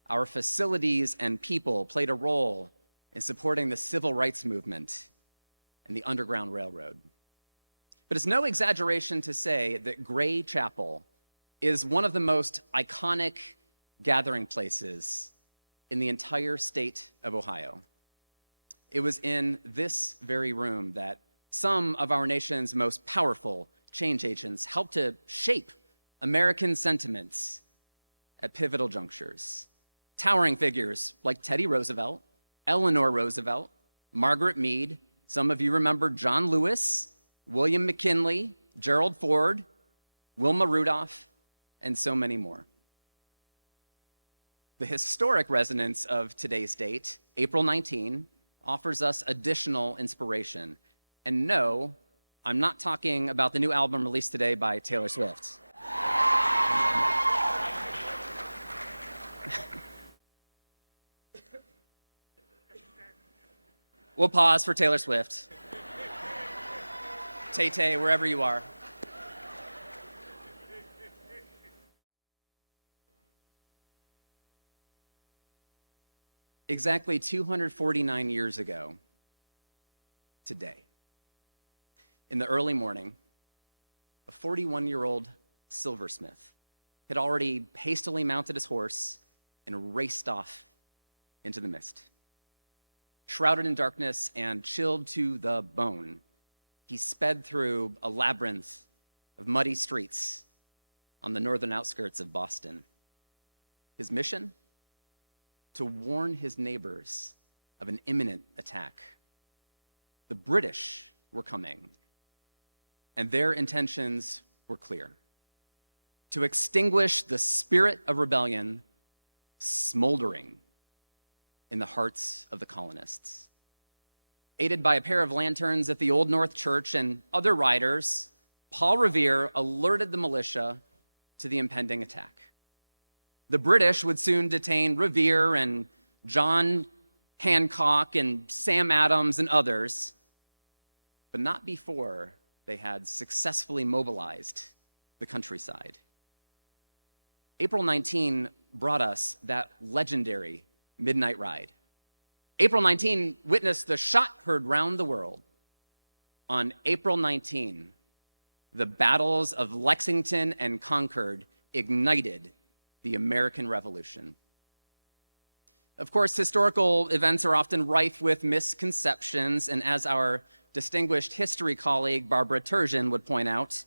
Our facilities and people played a role in supporting the civil rights movement and the Underground Railroad. But it's no exaggeration to say that Gray Chapel is one of the most iconic gathering places in the entire state of Ohio. It was in this very room that some of our nation's most powerful change agents helped to shape American sentiments at pivotal junctures. Towering figures like Teddy Roosevelt, Eleanor Roosevelt, Margaret Mead, some of you remember John Lewis, William McKinley, Gerald Ford, Wilma Rudolph, and so many more. The historic resonance of today's date, April 19, offers us additional inspiration. And no, I'm not talking about the new album released today by Taylor Swift. We'll pause for Taylor Swift. Tay-Tay, wherever you are. Exactly 249 years ago, today, in the early morning, a 41-year-old silversmith had already hastily mounted his horse and raced off into the mist. Shrouded in darkness and chilled to the bone, he sped through a labyrinth of muddy streets on the northern outskirts of Boston. His mission? To warn his neighbors of an imminent attack. The British were coming, and their intentions were clear: to extinguish the spirit of rebellion smoldering in the hearts of the colonists. Aided by a pair of lanterns at the Old North Church and other riders, Paul Revere alerted the militia to the impending attack. The British would soon detain Revere and John Hancock and Sam Adams and others, but not before they had successfully mobilized the countryside. April 19 brought us that legendary midnight ride. April 19 witnessed the shot heard round the world. On April 19, the battles of Lexington and Concord ignited the American Revolution. Of course, historical events are often rife with misconceptions, and as our distinguished history colleague Barbara Turgeon would point out,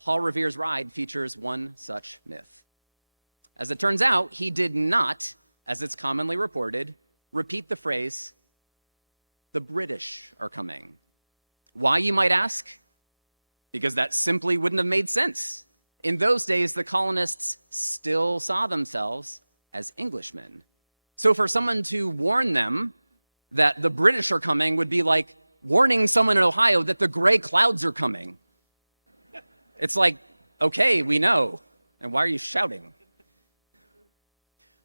Paul Revere's ride features one such myth. As it turns out, he did not, as it's commonly reported, repeat the phrase, "The British are coming." Why, you might ask? Because that simply wouldn't have made sense. In those days, the colonists still saw themselves as Englishmen, So for someone to warn them that the British are coming would be like warning someone in Ohio that the gray clouds are coming. It's like, okay, we know. And why are you shouting?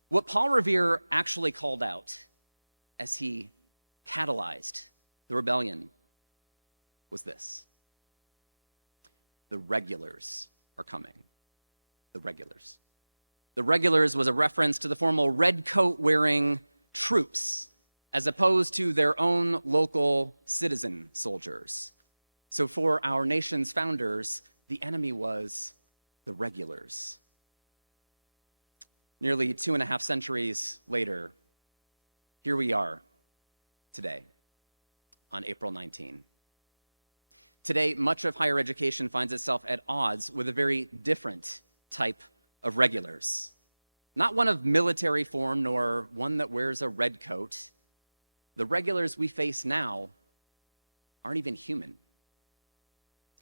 What Paul Revere actually called out as he catalyzed the rebellion was this: the regulars are coming. The regulars. The regulars was a reference to the formal red coat wearing troops, as opposed to their own local citizen soldiers. So for our nation's founders, the enemy was the regulars. Nearly 2.5 centuries later, here we are today on April 19. Today, much of higher education finds itself at odds with a very different type of regulars. Not one of military form, nor one that wears a red coat. The regulars we face now aren't even human.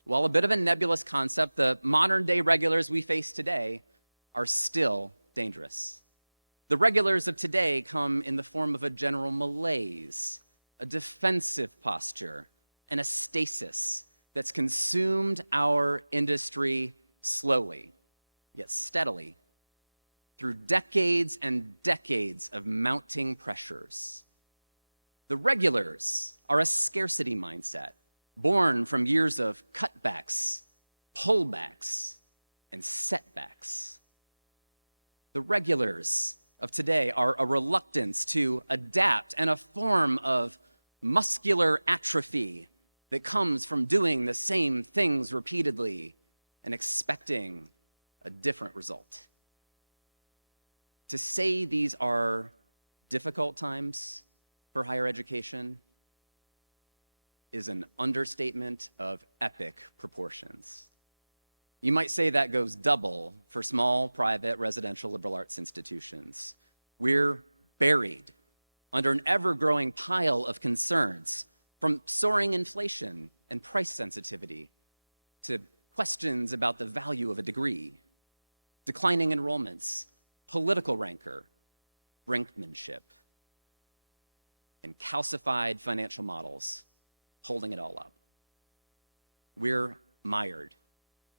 While a bit of a nebulous concept, the modern-day regulars we face today are still dangerous. The regulars of today come in the form of a general malaise, a defensive posture, and a stasis that's consumed our industry slowly, yet steadily, through decades and decades of mounting pressures. The regulars are a scarcity mindset born from years of cutbacks, pullbacks, and setbacks. The regulars of today are a reluctance to adapt and a form of muscular atrophy that comes from doing the same things repeatedly and expecting a different result. To say these are difficult times for higher education is an understatement of epic proportions. You might say that goes double for small, private, residential liberal arts institutions. We're buried under an ever-growing pile of concerns, from soaring inflation and price sensitivity to questions about the value of a degree, declining enrollments, political rancor, brinkmanship, and calcified financial models holding it all up. We're mired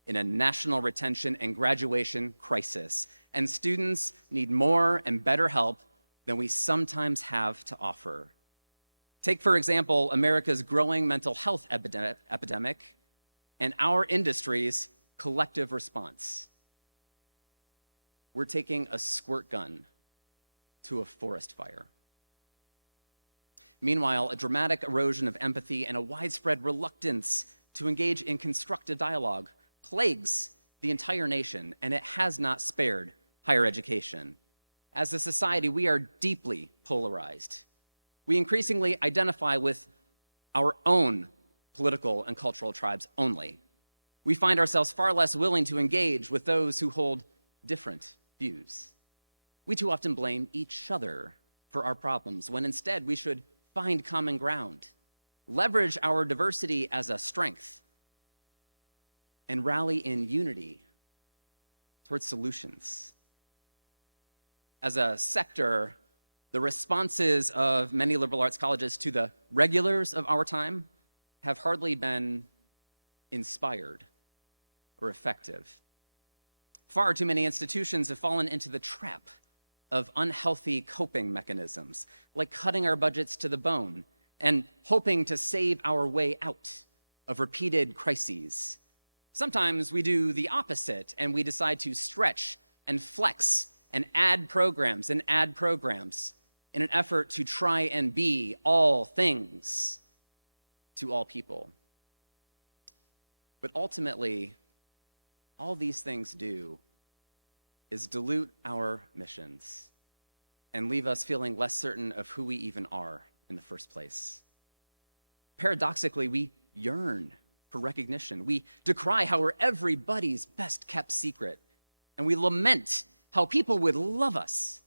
in a national retention and graduation crisis, and students need more and better help than we sometimes have to offer. Take, for example, America's growing mental health epidemic and our industry's collective response. We're taking a squirt gun to a forest fire. Meanwhile, a dramatic erosion of empathy and a widespread reluctance to engage in constructive dialogue plagues the entire nation, and it has not spared higher education. As a society, we are deeply polarized. We increasingly identify with our own political and cultural tribes only. We find ourselves far less willing to engage with those who hold different views. We too often blame each other for our problems, when instead we should find common ground, leverage our diversity as a strength, and rally in unity towards solutions. As a sector, the responses of many liberal arts colleges to the regulars of our time have hardly been inspired or effective. Far too many institutions have fallen into the trap of unhealthy coping mechanisms, like cutting our budgets to the bone and hoping to save our way out of repeated crises. Sometimes we do the opposite, and we decide to stretch and flex and add programs in an effort to try and be all things to all people. But ultimately, all these things do is dilute our missions and leave us feeling less certain of who we even are in the first place. Paradoxically, we yearn for recognition. We decry how we're everybody's best kept secret, and we lament how people would love us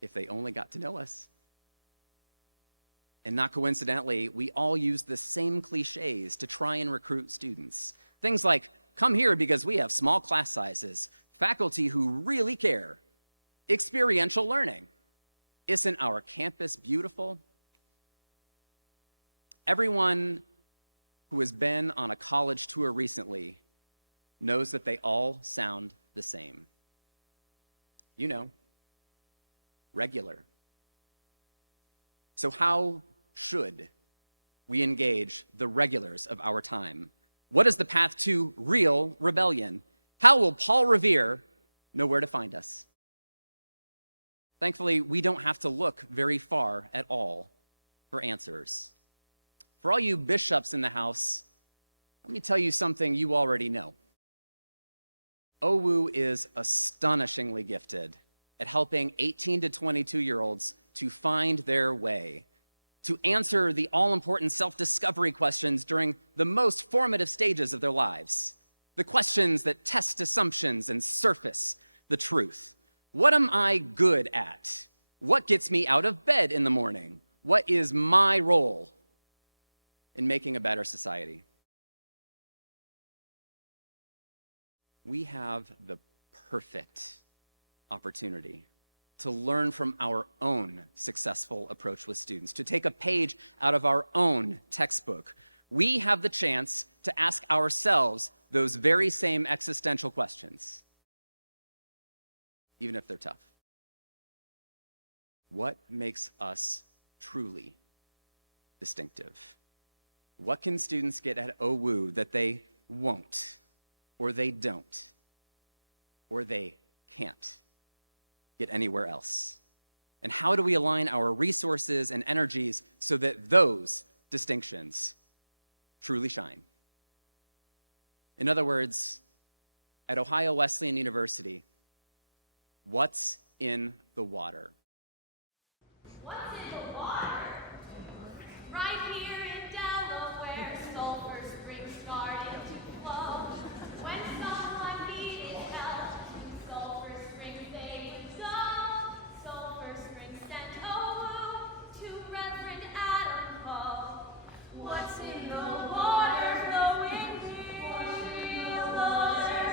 if they only got to know us. And not coincidentally, we all use the same cliches to try and recruit students. Things like, come here because we have small class sizes, faculty who really care, experiential learning, Isn't our campus beautiful? Everyone who has been on a college tour recently knows that they all sound the same. You know, regular. So how should we engage the regulars of our time? What is the path to real rebellion? How will Paul Revere know where to find us? Thankfully, we don't have to look very far at all for answers. For all you bishops in the house, let me tell you something you already know. OWU is astonishingly gifted at helping 18 to 22-year-olds to find their way, to answer the all-important self-discovery questions during the most formative stages of their lives, the questions that test assumptions and surface the truth. What am I good at? What gets me out of bed in the morning? What is my role in making a better society? We have the perfect opportunity to learn from our own successful approach with students, to take a page out of our own textbook. We have the chance to ask ourselves those very same existential questions, even if they're tough. What makes us truly distinctive? What can students get at OWU that they won't, or they don't, or they can't get anywhere else? And how do we align our resources and energies so that those distinctions truly shine? In other words, at Ohio Wesleyan University, what's in the water? What's in the water? Right here in Delaware, sulfur springs started to flow. When someone needed help, sulfur springs they go. Sulfur springs sent OWU to Reverend Adam Poe. What's in the water flowing in the water?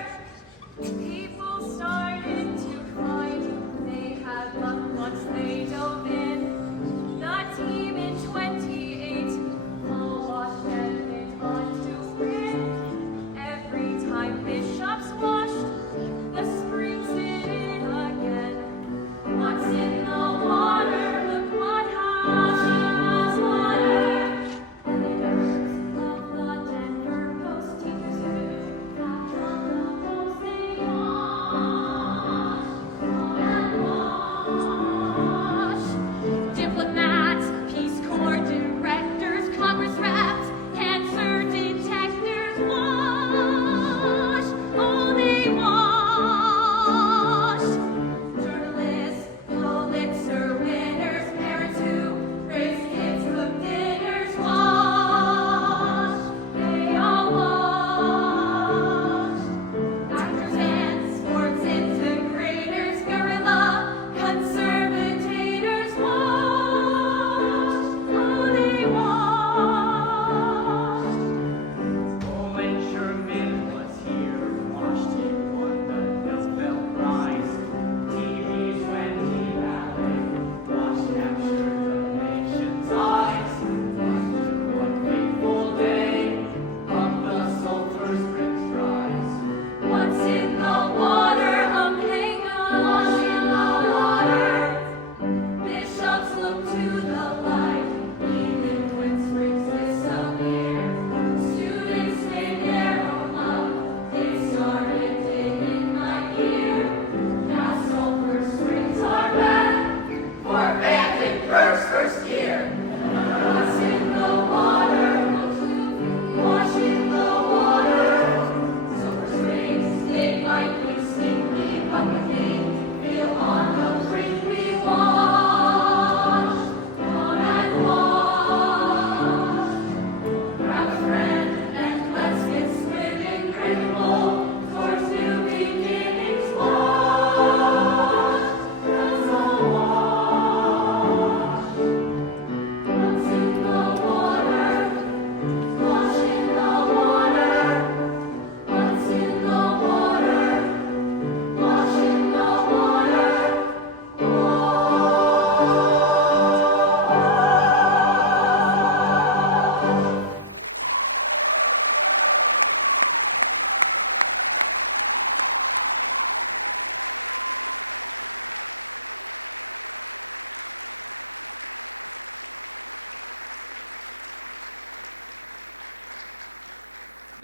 People started to cry. They had loved once they dove in.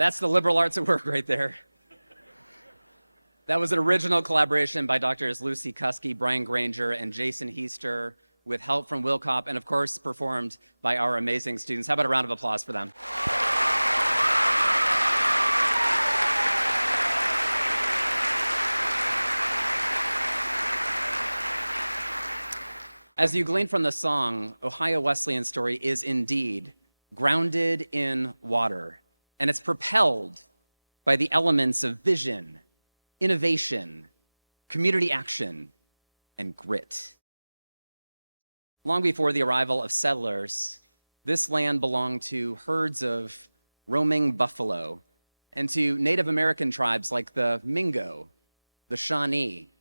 That's the liberal arts at work right there. That was an original collaboration by Drs. Lucy Kuski, Brian Granger, and Jason Heister, with help from Will Kopp, and of course, performed by our amazing students. How about a round of applause for them? As you glean from the song, Ohio Wesleyan's story is indeed grounded in water, and it's propelled by the elements of vision, innovation, community action, and grit. Long before the arrival of settlers, this land belonged to herds of roaming buffalo and to Native American tribes like the Mingo, the Shawnee,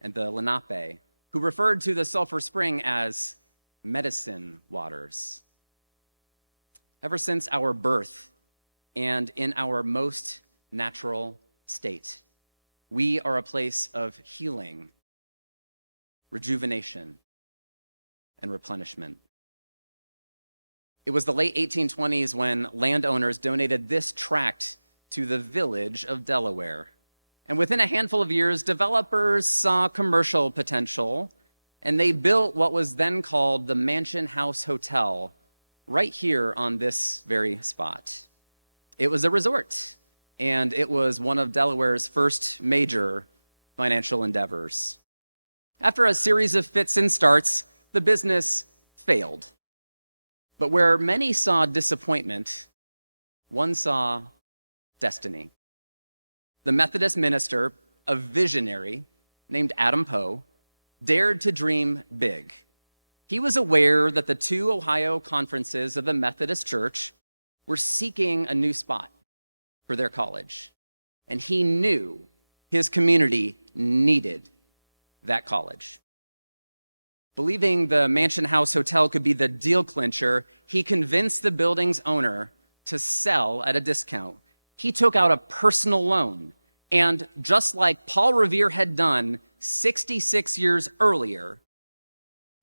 and the Lenape, who referred to the sulfur spring as medicine waters. Ever since our birth and in our most natural state, we are a place of healing, rejuvenation, and replenishment. It was the late 1820s when landowners donated this tract to the village of Delaware. And within a handful of years, developers saw commercial potential, and they built what was then called the Mansion House Hotel right here on this very spot. It was a resort, and it was one of Delaware's first major financial endeavors. After a series of fits and starts, the business failed. But where many saw disappointment, one saw destiny. The Methodist minister, a visionary named Adam Poe, dared to dream big. He was aware that the two Ohio conferences of the Methodist Church were seeking a new spot for their college, and he knew his community needed that college. Believing the Mansion House Hotel could be the deal clincher, he convinced the building's owner to sell at a discount. He took out a personal loan, and just like Paul Revere had done 66 years earlier,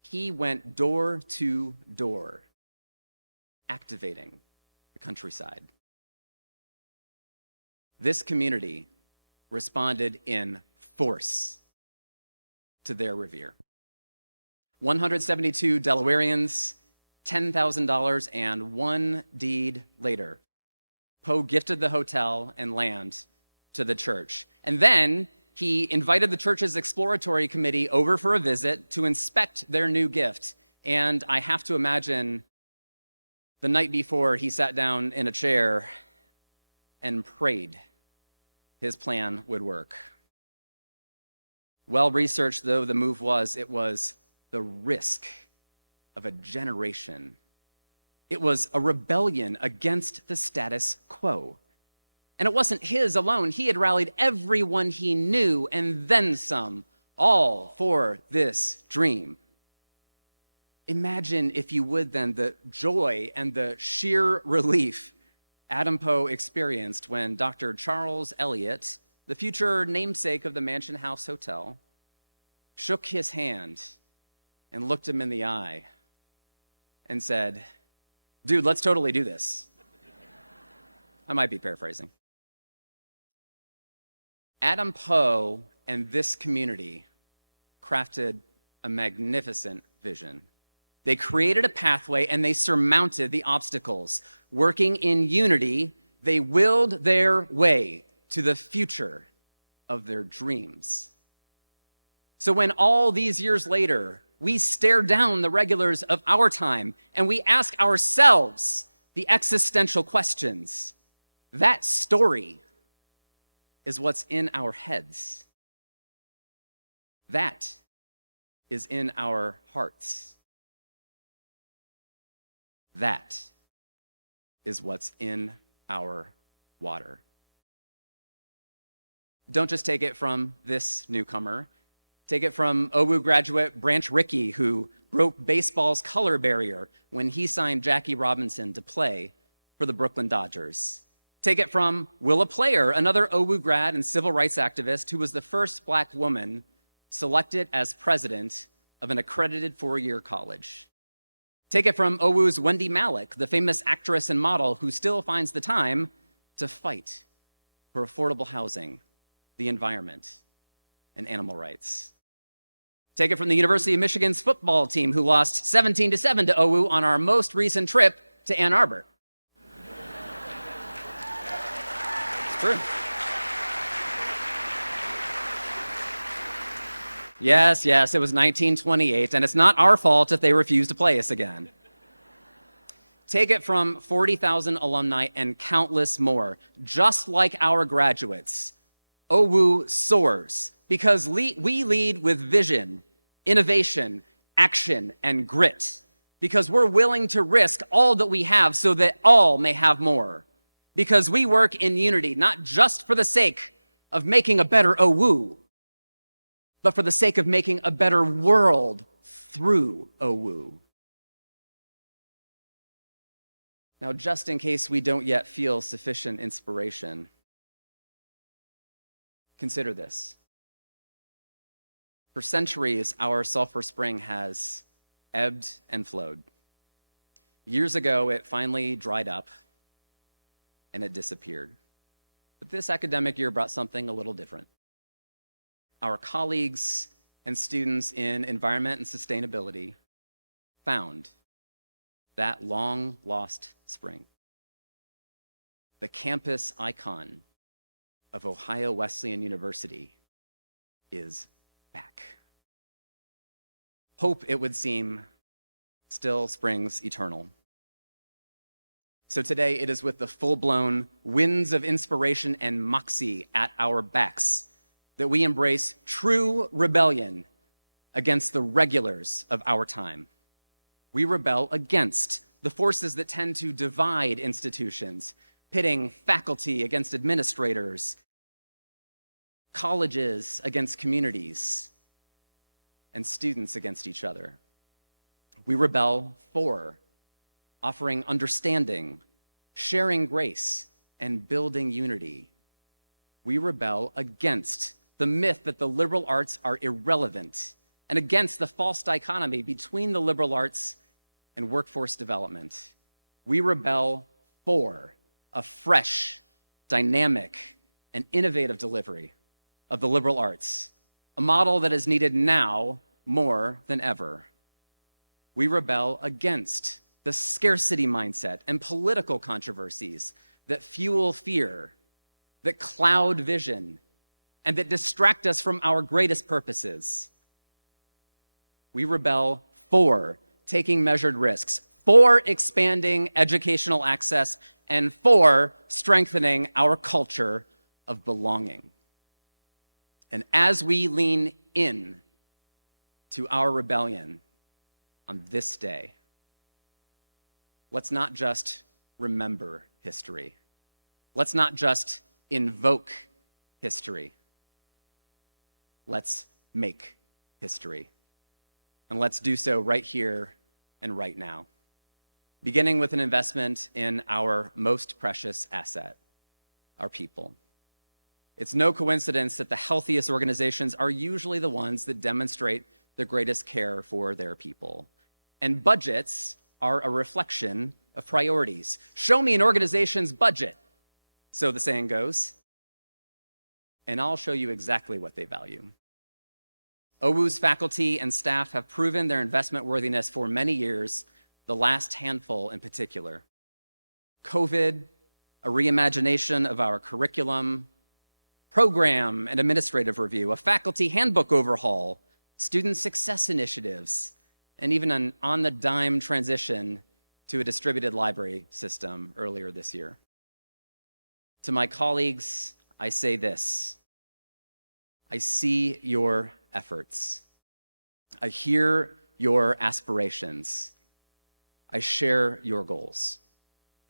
he went door to door, activating the countryside. This community responded in force to their Revere. 172 Delawareans, $10,000, and one deed later, Poe gifted the hotel and land to the church. And then he invited the church's exploratory committee over for a visit to inspect their new gift. And I have to imagine the night before he sat down in a chair and prayed his plan would work. Well researched though the move was, it was the risk of a generation. It was a rebellion against the status quo. And it wasn't his alone. He had rallied everyone he knew and then some, all for this dream. Imagine, if you would then, the joy and the sheer relief Adam Poe experienced when Dr. Charles Eliot, the future namesake of the Mansion House Hotel, shook his hand and looked him in the eye and said, "Dude, let's totally do this." I might be paraphrasing. Adam Poe and this community crafted a magnificent vision. They created a pathway and they surmounted the obstacles. Working in unity, they willed their way to the future of their dreams. So when all these years later, we stare down the regulars of our time and we ask ourselves the existential questions, that story is what's in our heads. That is in our hearts. That is what's in our water. Don't just take it from this newcomer. Take it from OWU graduate Branch Rickey, who broke baseball's color barrier when he signed Jackie Robinson to play for the Brooklyn Dodgers. Take it from Willa Player, another OWU grad and civil rights activist who was the first Black woman selected as president of an accredited four-year college. Take it from OWU's Wendy Malick, the famous actress and model who still finds the time to fight for affordable housing, the environment, and animal rights. Take it from the University of Michigan's football team, who lost 17-7 to OU on our most recent trip to Ann Arbor. It's true. Yes, it was 1928, and it's not our fault if they refuse to play us again. Take it from 40,000 alumni and countless more. Just like our graduates, OU soars because we lead with vision, innovation, action, and grit. Because we're willing to risk all that we have so that all may have more. Because we work in unity, not just for the sake of making a better OU, but for the sake of making a better world through OU. Now, just in case we don't yet feel sufficient inspiration, consider this. For centuries, our sulfur spring has ebbed and flowed. Years ago, it finally dried up and it disappeared. But this academic year brought something a little different. Our colleagues and students in environment and sustainability found that long-lost spring. The campus icon of Ohio Wesleyan University is back. Hope, it would seem, still springs eternal. So today, it is with the full-blown winds of inspiration and moxie at our backs that we embrace true rebellion against the regulars of our time. We rebel against the forces that tend to divide institutions, pitting faculty against administrators, colleges against communities, and students against each other. We rebel for offering understanding, sharing grace, and building unity. We rebel against the myth that the liberal arts are irrelevant and against the false dichotomy between the liberal arts and workforce development. We rebel for a fresh, dynamic, and innovative delivery of the liberal arts, a model that is needed now more than ever. We rebel against the scarcity mindset and political controversies that fuel fear, that cloud vision, and that distract us from our greatest purposes. We rebel for taking measured risks, for expanding educational access, and for strengthening our culture of belonging. And as we lean in to our rebellion on this day, let's not just remember history. Let's not just invoke history. Let's make history. And let's do so right here and right now, beginning with an investment in our most precious asset, our people. It's no coincidence that the healthiest organizations are usually the ones that demonstrate the greatest care for their people. And budgets are a reflection of priorities. Show me an organization's budget, so the saying goes, and I'll show you exactly what they value. OU's faculty and staff have proven their investment worthiness for many years, the last handful in particular. COVID, a reimagination of our curriculum, program and administrative review, a faculty handbook overhaul, student success initiatives, and even an on-the-dime transition to a distributed library system earlier this year. To my colleagues, I say this: I see your efforts. I hear your aspirations. I share your goals.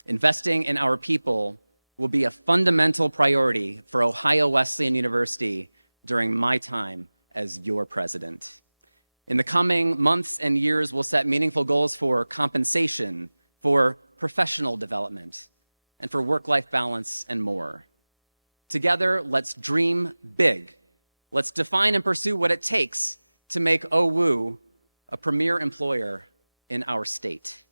Investing in our people will be a fundamental priority for Ohio Wesleyan University during my time as your president. In the coming months and years, we'll set meaningful goals for compensation, for professional development, and for work-life balance and more. Together, let's dream big. Let's define and pursue what it takes to make OU a premier employer in our state.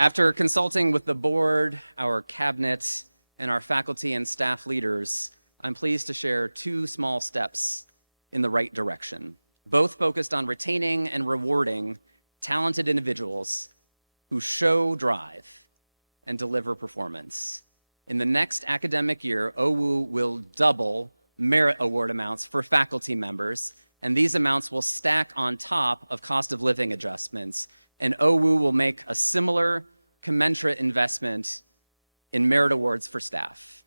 After consulting with the board, our cabinet, and our faculty and staff leaders, I'm pleased to share 2 small steps in the right direction, both focused on retaining and rewarding talented individuals who show drive and deliver performance. In the next academic year, OWU will double merit award amounts for faculty members, and these amounts will stack on top of cost of living adjustments, and OWU will make a similar commensurate investment in merit awards for staff.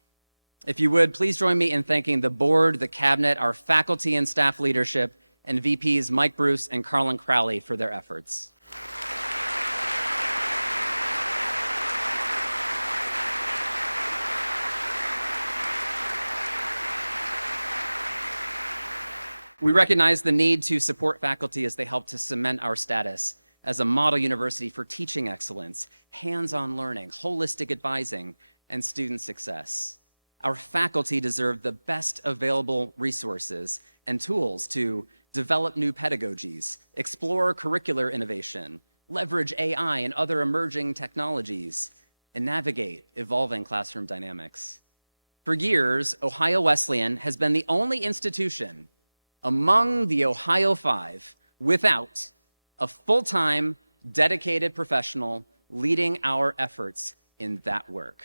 If you would, please join me in thanking the board, the cabinet, our faculty and staff leadership, and VPs Mike Bruce and Carlin Crowley for their efforts. We recognize the need to support faculty as they help to cement our status as a model university for teaching excellence, hands-on learning, holistic advising, and student success. Our faculty deserve the best available resources and tools to develop new pedagogies, explore curricular innovation, leverage AI and other emerging technologies, and navigate evolving classroom dynamics. For years, Ohio Wesleyan has been the only institution among the Ohio Five without a full-time, dedicated professional leading our efforts in that work.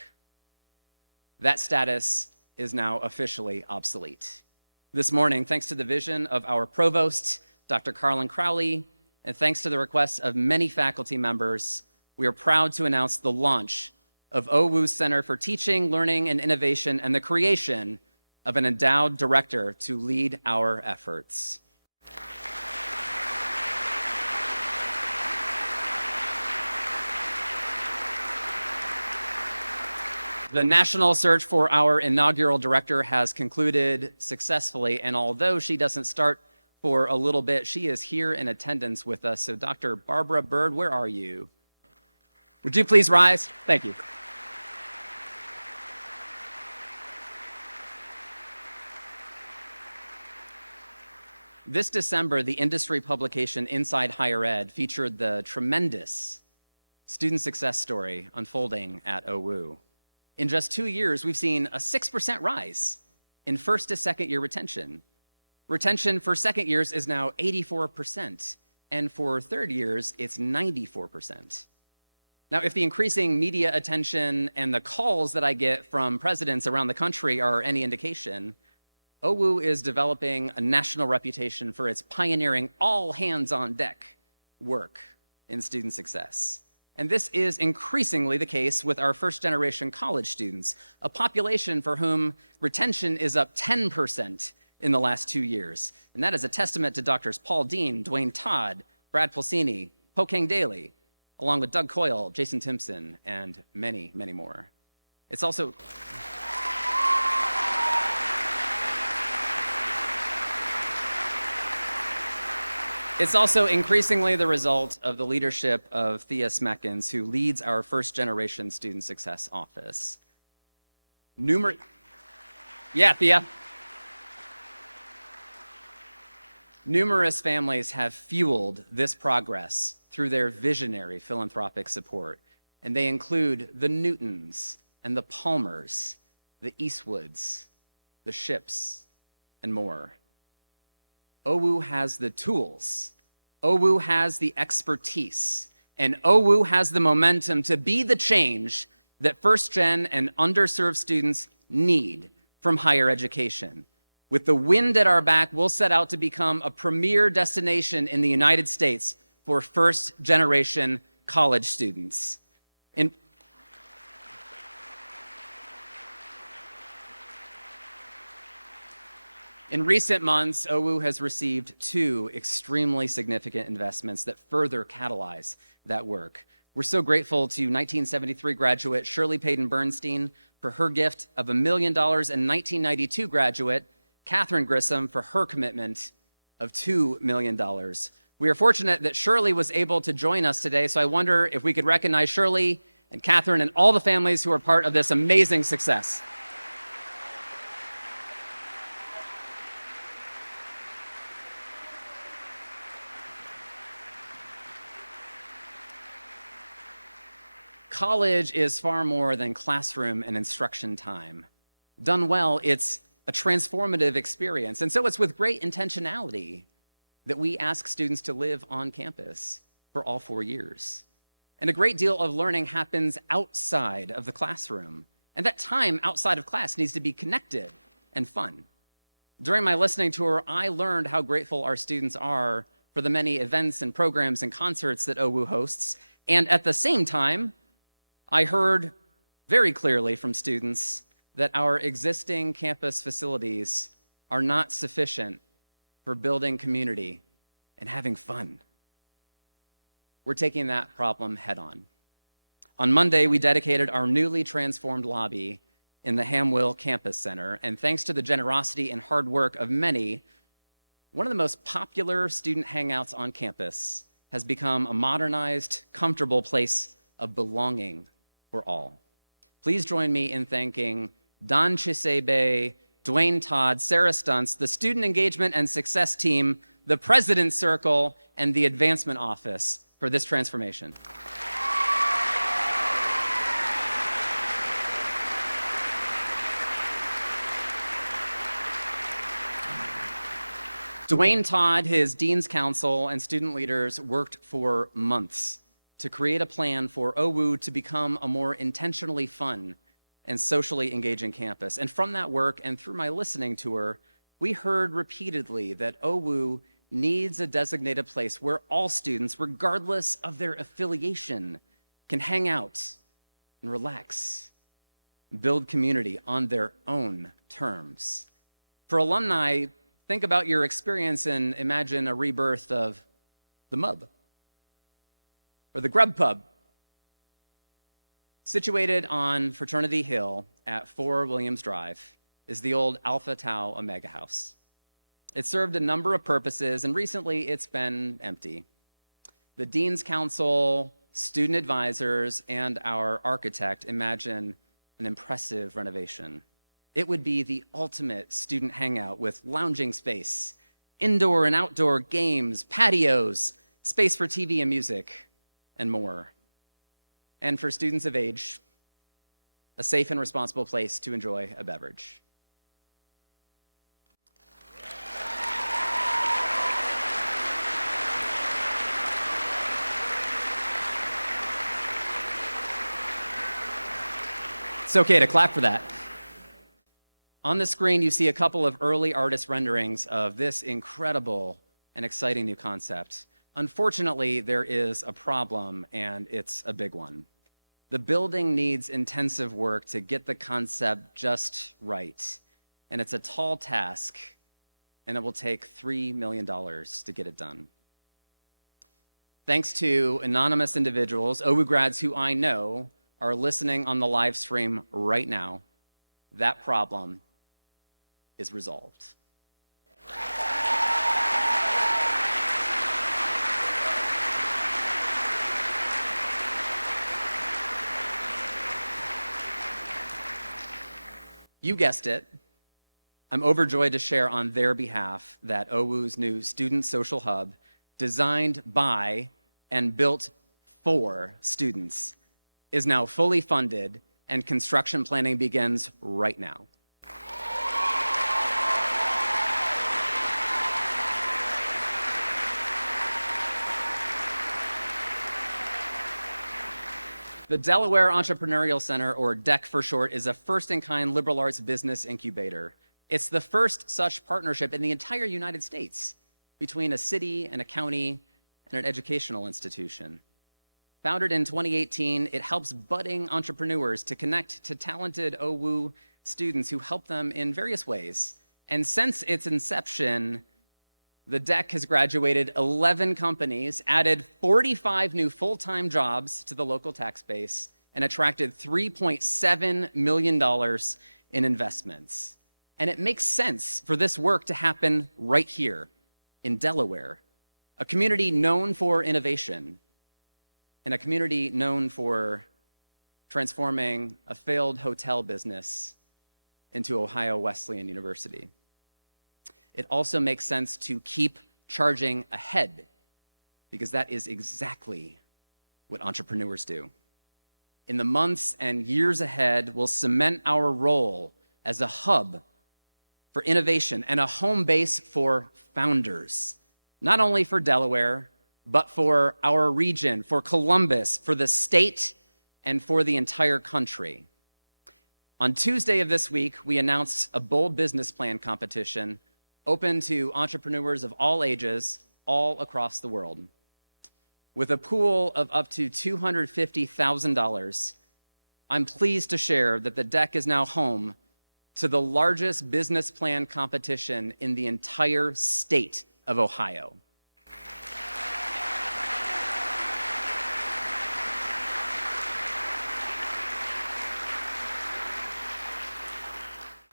That status is now officially obsolete. This morning, thanks to the vision of our provost, Dr. Carlin Crowley, and thanks to the requests of many faculty members, we are proud to announce the launch of OWU's Center for Teaching, Learning, and Innovation and the creation of an endowed director to lead our efforts. The national search for our inaugural director has concluded successfully, and although she doesn't start for a little bit, she is here in attendance with us. So Dr. Barbara Bird, where are you? Would you please rise? Thank you. This December, the industry publication Inside Higher Ed featured the tremendous student success story unfolding at OWU. In just 2 years, we've seen a 6% rise in first to second year retention. Retention for second years is now 84%, and for third years, it's 94%. Now, if the increasing media attention and the calls that I get from presidents around the country are any indication, OWU is developing a national reputation for its pioneering all-hands-on-deck work in student success. And this is increasingly the case with our first-generation college students, a population for whom retention is up 10% in the last 2 years. And that is a testament to Doctors Paul Dean, Dwayne Todd, Brad Pulsini, Pokang Daly, along with Doug Coyle, Jason Timpson, and many, many more. It's also increasingly the result of the leadership of Thea Smeckens, who leads our first-generation student success office. Thea. Numerous families have fueled this progress through their visionary philanthropic support, and they include the Newtons and the Palmers, the Eastwoods, the Ships, and more. OWU has the tools, OWU has the expertise, and OWU has the momentum to be the change that first-gen and underserved students need from higher education. With the wind at our back, we'll set out to become a premier destination in the United States for first-generation college students. In recent months, OWU has received 2 extremely significant investments that further catalyze that work. We're so grateful to 1973 graduate Shirley Payton Bernstein for her gift of $1 million and 1992 graduate Catherine Grissom for her commitment of $2 million. We are fortunate that Shirley was able to join us today, so I wonder if we could recognize Shirley and Catherine and all the families who are part of this amazing success. College is far more than classroom and instruction time. Done well, it's a transformative experience. And so it's with great intentionality that we ask students to live on campus for all 4 years. And a great deal of learning happens outside of the classroom. And that time outside of class needs to be connected and fun. During my listening tour, I learned how grateful our students are for the many events and programs and concerts that OWU hosts. And at the same time, I heard very clearly from students that our existing campus facilities are not sufficient for building community and having fun. We're taking that problem head on. On Monday, we dedicated our newly transformed lobby in the Hamwill Campus Center, and thanks to the generosity and hard work of many, one of the most popular student hangouts on campus has become a modernized, comfortable place of belonging for all. Please join me in thanking Don Chisebe, Dwayne Todd, Sarah Stuntz, the Student Engagement and Success Team, the President's Circle, and the Advancement Office for this transformation. Dwayne Todd, his Dean's Council, and student leaders worked for months to create a plan for OWU to become a more intentionally fun and socially engaging campus. And from that work and through my listening tour, we heard repeatedly that OWU needs a designated place where all students, regardless of their affiliation, can hang out and relax, build community on their own terms. For alumni, think about your experience and imagine a rebirth of the MUB or the Grub Pub. Situated on Fraternity Hill at 4 Williams Drive is the old Alpha Tau Omega House. It served a number of purposes, and recently it's been empty. The Dean's Council, student advisors, and our architect imagine an impressive renovation. It would be the ultimate student hangout with lounging space, indoor and outdoor games, patios, space for TV and music, and more. And for students of age, a safe and responsible place to enjoy a beverage. It's okay to clap for that. On the screen, you see a couple of early artist renderings of this incredible and exciting new concept. Unfortunately, there is a problem, and it's a big one. The building needs intensive work to get the concept just right, and it's a tall task, and it will take $3 million to get it done. Thanks to anonymous individuals, OWU grads who I know are listening on the live stream right now, that problem is resolved. You guessed it. I'm overjoyed to share on their behalf that OWU's new Student Social Hub, designed by and built for students, is now fully funded, and construction planning begins right now. The Delaware Entrepreneurial Center, or DEC for short, is a first-in-kind liberal arts business incubator. It's the first such partnership in the entire United States between a city and a county and an educational institution. Founded in 2018, it helps budding entrepreneurs to connect to talented OWU students who help them in various ways. And since its inception, the DEC has graduated 11 companies, added 45 new full-time jobs to the local tax base, and attracted $3.7 million in investments. And it makes sense for this work to happen right here in Delaware, a community known for innovation, and a community known for transforming a failed hotel business into Ohio Wesleyan University. It also makes sense to keep charging ahead, because that is exactly what entrepreneurs do. in the months and years ahead will cement our role as a hub for innovation and a home base for founders, not only for Delaware, but for our region, for Columbus, for the state, and for the entire country. On Tuesday of this week, we announced a bold business plan competition open to entrepreneurs of all ages, all across the world. With a pool of up to $250,000, I'm pleased to share that the deck is now home to the largest business plan competition in the entire state of Ohio.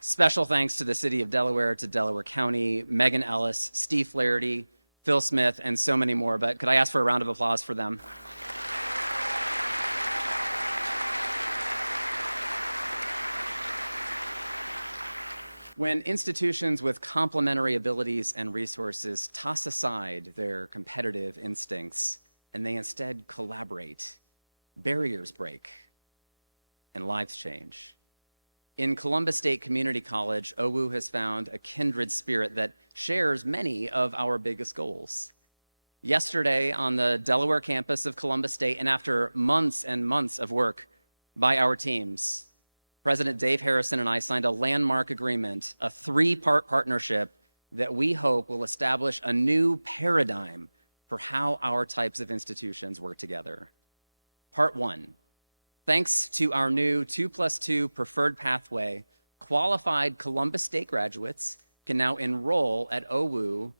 Special thanks to the City of Delaware, to Delaware County, Megan Ellis, Steve Flaherty, Phil Smith, and so many more, but could I ask for a round of applause for them? When institutions with complementary abilities and resources toss aside their competitive instincts and they instead collaborate, barriers break and lives change. In Columbus State Community College, OWU has found a kindred spirit that shares many of our biggest goals. Yesterday on the Delaware campus of Columbus State, and after months and months of work by our teams, President Dave Harrison and I signed a landmark agreement, a 3-part partnership that we hope will establish a new paradigm for how our types of institutions work together. Part 1. Thanks to our new 2+2 preferred pathway, qualified Columbus State graduates can now enroll at OWU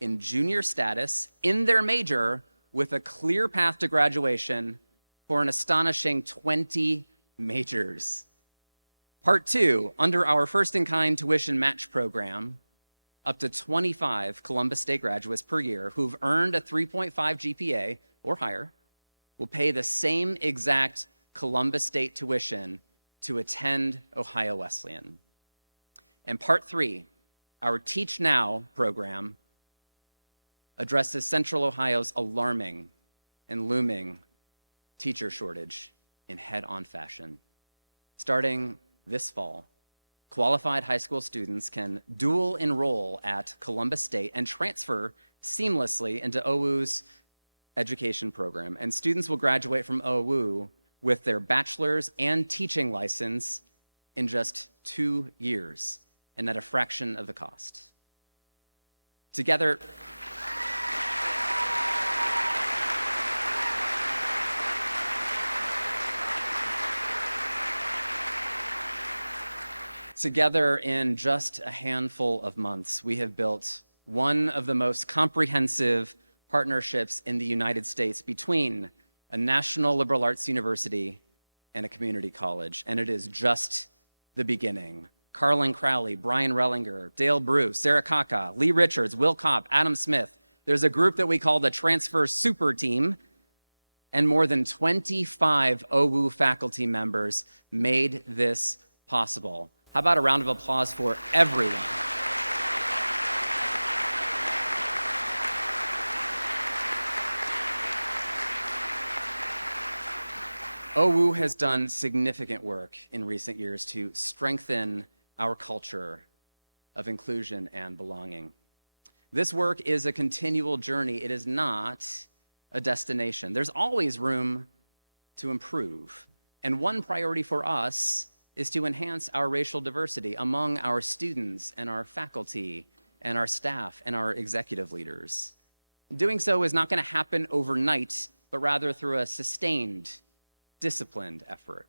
in junior status in their major with a clear path to graduation for an astonishing 20 majors. Part 2, under our first-in-kind tuition match program, up to 25 Columbus State graduates per year who've earned a 3.5 GPA or higher will pay the same exact Columbus State tuition to attend Ohio Wesleyan. And Part 3, our Teach Now program, addresses Central Ohio's alarming and looming teacher shortage in head-on fashion. Starting this fall, qualified high school students can dual enroll at Columbus State and transfer seamlessly into OWU's education program. And students will graduate from OWU with their bachelor's and teaching license in just 2 years and at a fraction of the cost. Together, in just a handful of months, we have built one of the most comprehensive partnerships in the United States between a national liberal arts university and a community college, and it is just the beginning. Carlin Crowley, Brian Rellinger, Dale Bruce, Sarah Kaka, Lee Richards, Will Kopp, Adam Smith. There's a group that we call the Transfer Super Team, and more than 25 OWU faculty members made this possible. How about a round of applause for everyone? OWU has done significant work in recent years to strengthen our culture of inclusion and belonging. This work is a continual journey. It is not a destination. There's always room to improve. And one priority for us is to enhance our racial diversity among our students and our faculty and our staff and our executive leaders. Doing so is not going to happen overnight, but rather through a sustained, disciplined effort.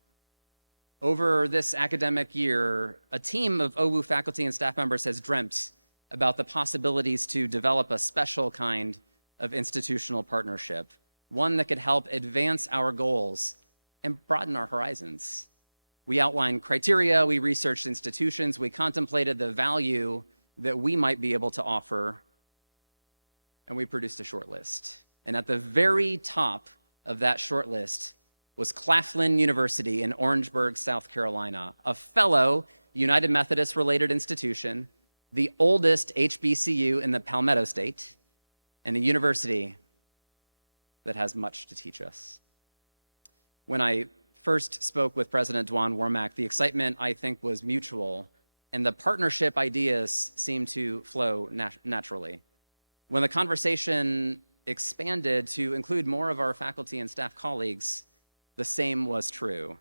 Over this academic year, a team of OWU faculty and staff members has dreamt about the possibilities to develop a special kind of institutional partnership, one that could help advance our goals and broaden our horizons. We outlined criteria, we researched institutions, we contemplated the value that we might be able to offer, and we produced a short list. And at the very top of that short list was Claflin University in Orangeburg, South Carolina, a fellow United Methodist-related institution, the oldest HBCU in the Palmetto State, and a university that has much to teach us. When I first spoke with President Dwan Warmack, the excitement, I think, was mutual, and the partnership ideas seemed to flow naturally. When the conversation expanded to include more of our faculty and staff colleagues, the same was true.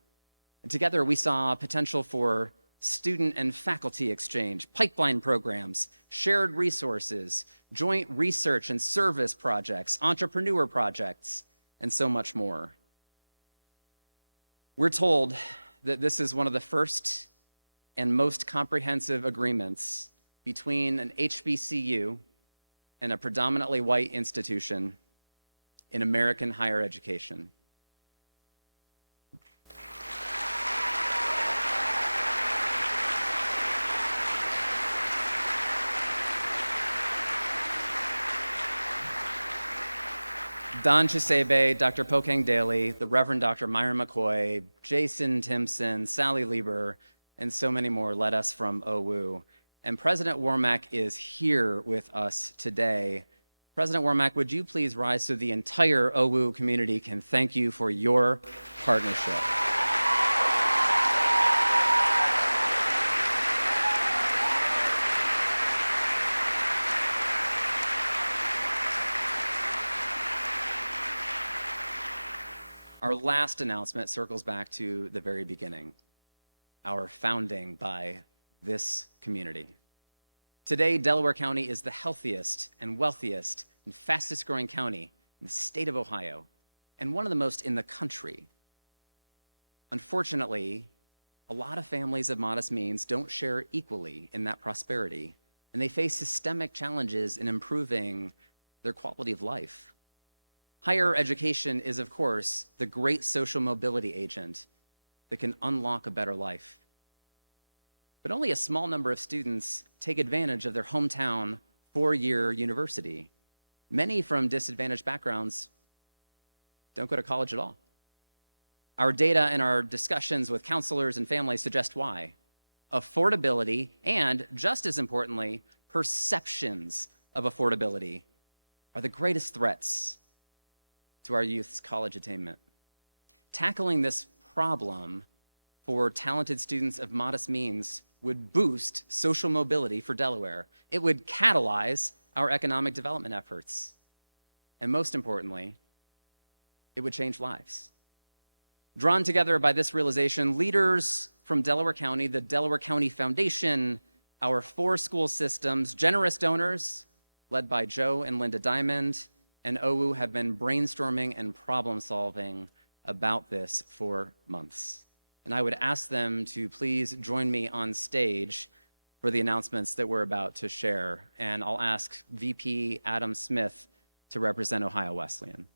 And together, we saw potential for student and faculty exchange, pipeline programs, shared resources, joint research and service projects, entrepreneur projects, and so much more. We're told that this is one of the first and most comprehensive agreements between an HBCU and a predominantly white institution in American higher education. Don Chisebe, Dr. Pokang Daly, the Reverend Dr. Myron McCoy, Jason Timpson, Sally Lieber, and so many more led us from OWU. And President Warmack is here with us today. President Warmack, would you please rise so the entire OWU community can thank you for your partnership? Our last announcement circles back to the very beginning, our founding by this community. Today, Delaware County is the healthiest and wealthiest and fastest growing county in the state of Ohio, and one of the most in the country. Unfortunately, a lot of families of modest means don't share equally in that prosperity, and they face systemic challenges in improving their quality of life. Higher education is, of course, the great social mobility agent that can unlock a better life. But only a small number of students take advantage of their hometown four-year university. Many from disadvantaged backgrounds don't go to college at all. Our data and our discussions with counselors and families suggest why. Affordability and, just as importantly, perceptions of affordability are the greatest threats to our youth's college attainment. Tackling this problem for talented students of modest means would boost social mobility for Delaware. It would catalyze our economic development efforts. And most importantly, it would change lives. Drawn together by this realization, leaders from Delaware County, the Delaware County Foundation, our 4 school systems, generous donors led by Joe and Linda Diamond, and OWU have been brainstorming and problem solving about this for months. And I would ask them to please join me on stage for the announcements that we're about to share. And I'll ask VP Adam Smith to represent Ohio Wesleyan.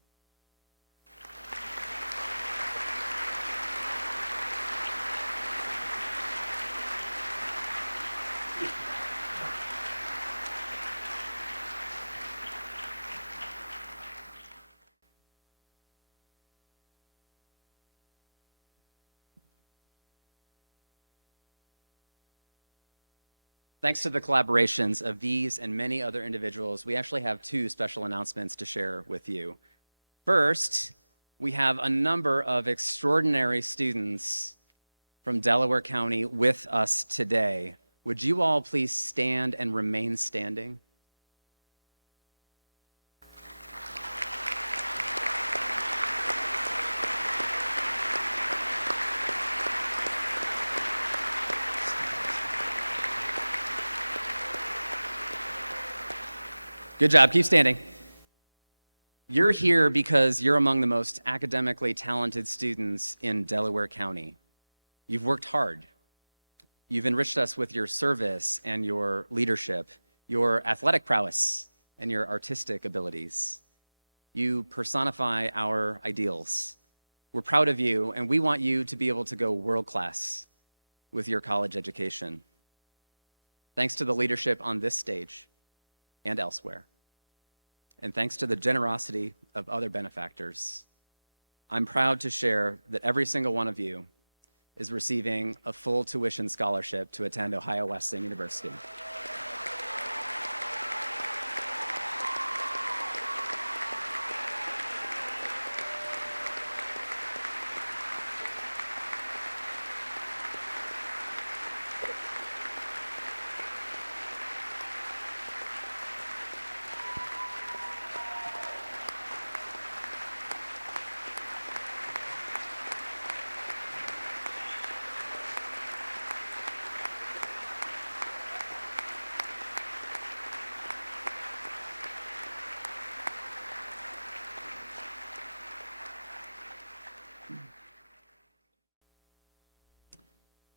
Thanks to the collaborations of these and many other individuals, we actually have 2 special announcements to share with you. First, we have a number of extraordinary students from Delaware County with us today. Would you all please stand and remain standing? Good job, keep standing. You're here because you're among the most academically talented students in Delaware County. You've worked hard. You've enriched us with your service and your leadership, your athletic prowess, and your artistic abilities. You personify our ideals. We're proud of you, and we want you to be able to go world class with your college education. Thanks to the leadership on this stage and elsewhere. And thanks to the generosity of other benefactors, I'm proud to share that every single one of you is receiving a full tuition scholarship to attend Ohio Wesleyan University.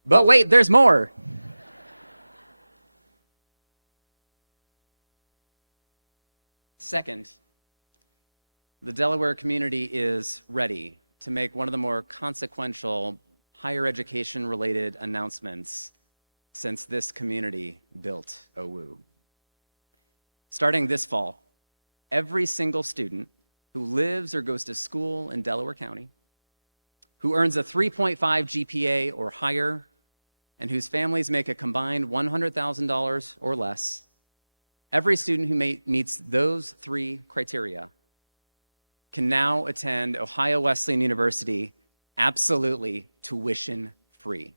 But wait, there's more. Second, the Delaware community is ready to make one of the more consequential higher education-related announcements since this community built OWU. Starting this fall, every single student who lives or goes to school in Delaware County, who earns a 3.5 GPA or higher, and whose families make a combined $100,000 or less, every student who meets those three criteria can now attend Ohio Wesleyan University absolutely tuition-free.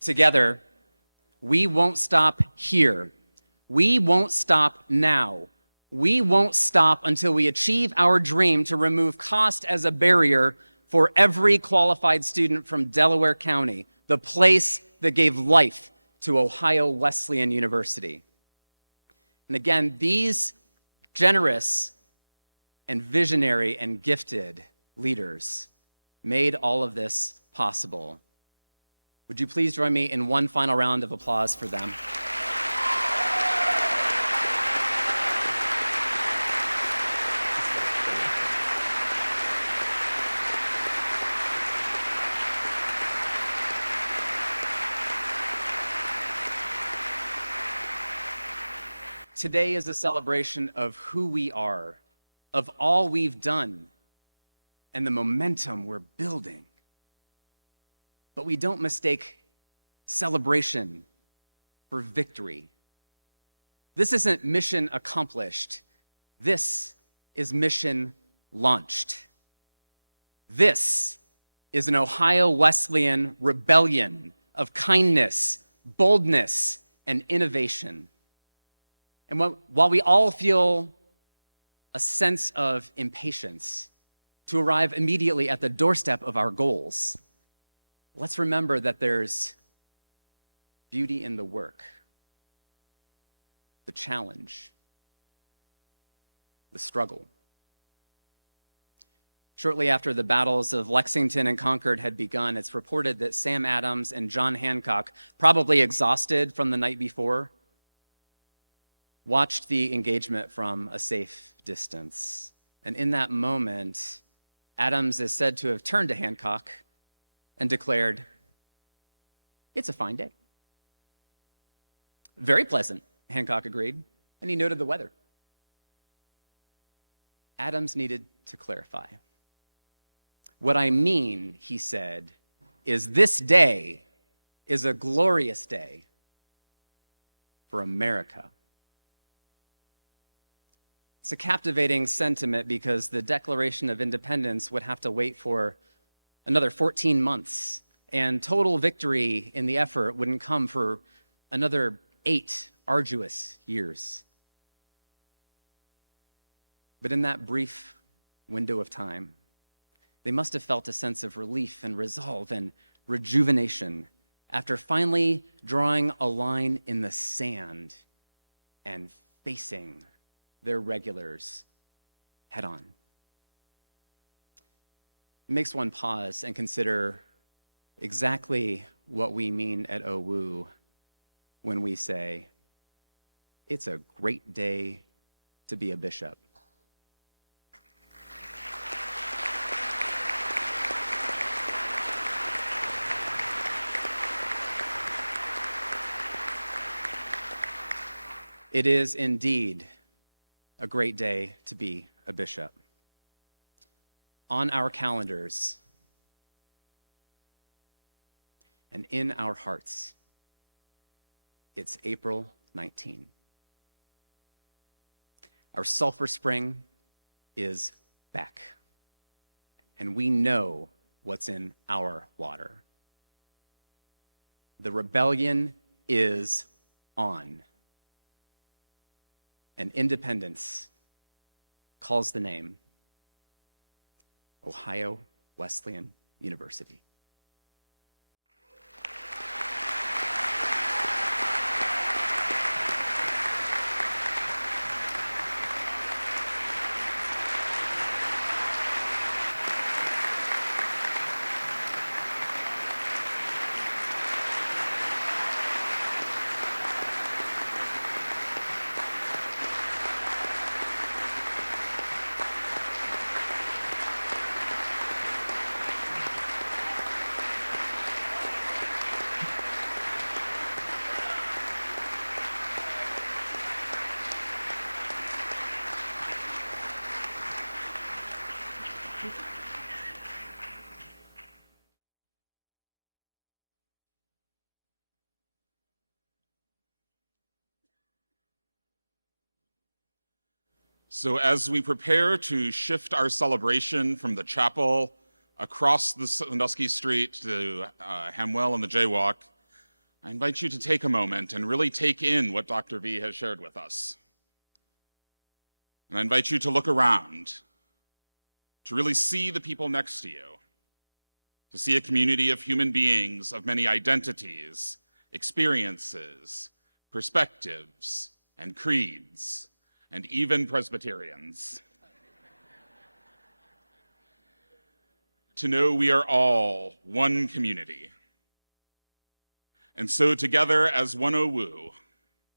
Together, we won't stop here. We won't stop now. We won't stop until we achieve our dream to remove cost as a barrier for every qualified student from Delaware County, the place that gave life to Ohio Wesleyan University. And again, these generous and visionary and gifted leaders made all of this possible. Would you please join me in one final round of applause for them? Today is a celebration of who we are, of all we've done, and the momentum we're building. But we don't mistake celebration for victory. This isn't mission accomplished. This is mission launched. This is an Ohio Wesleyan rebellion of kindness, boldness, and innovation. And while we all feel a sense of impatience to arrive immediately at the doorstep of our goals, let's remember that there's beauty in the work, the challenge, the struggle. Shortly after the battles of Lexington and Concord had begun, it's reported that Sam Adams and John Hancock, probably exhausted from the night before, watched the engagement from a safe distance. And in that moment, Adams is said to have turned to Hancock and declared, "It's a fine day." "Very pleasant," Hancock agreed, and he noted the weather. Adams needed to clarify. "What I mean," he said, "is this day is a glorious day for America." It's a captivating sentiment because the Declaration of Independence would have to wait for another 14 months, and total victory in the effort wouldn't come for another 8 arduous years. But in that brief window of time, they must have felt a sense of relief and resolve and rejuvenation after finally drawing a line in the sand and facing their regulars head on. It makes one pause and consider exactly what we mean at OWU when we say, "It's a great day to be a bishop." It is indeed a great day to be a bishop. On our calendars and in our hearts, It's April 19. Our sulfur spring is back, and we know what's in our water. The rebellion is on, and independence calls the name Ohio Wesleyan University. So as we prepare to shift our celebration from the chapel across the Sandusky Street to Hamwell and the Jaywalk, I invite you to take a moment and really take in what Dr. V has shared with us. And I invite you to look around, to really see the people next to you, to see a community of human beings of many identities, experiences, perspectives, and creeds, and even Presbyterians. To know we are all one community. And so together as one OWU,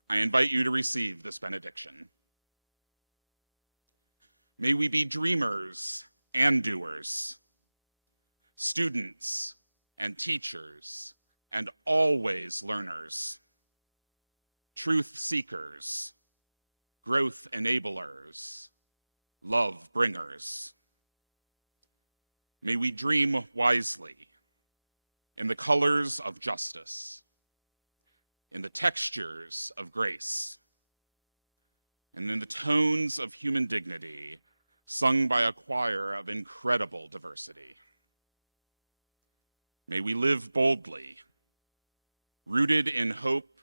I invite you to receive this benediction. May we be dreamers and doers, students and teachers, and always learners, truth seekers, growth enablers, love bringers. May we dream wisely in the colors of justice, in the textures of grace, and in the tones of human dignity sung by a choir of incredible diversity. May we live boldly, rooted in hope,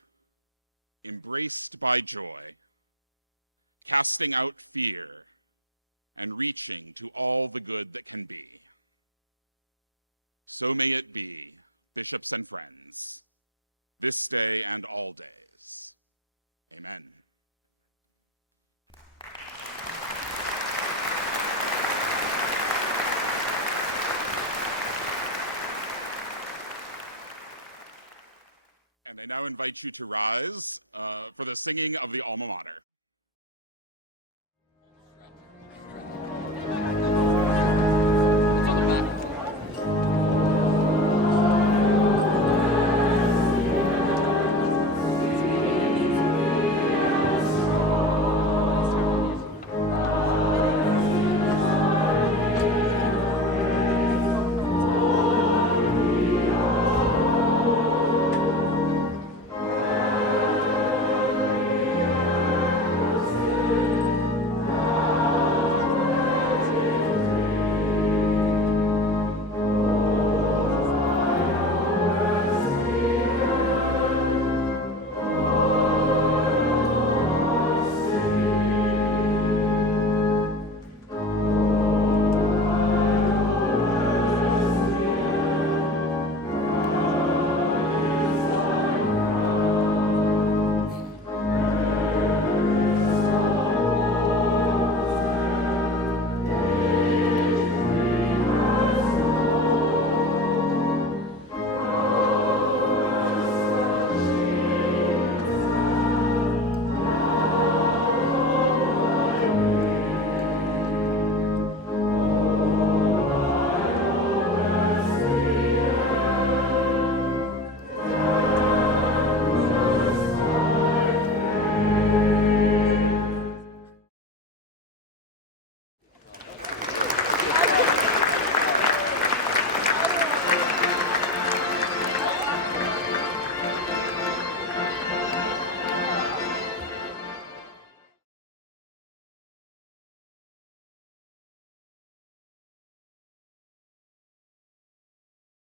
embraced by joy, casting out fear, and reaching to all the good that can be. So may it be, bishops and friends, this day and all days. Amen. And I now invite you to rise for the singing of the Alma Mater.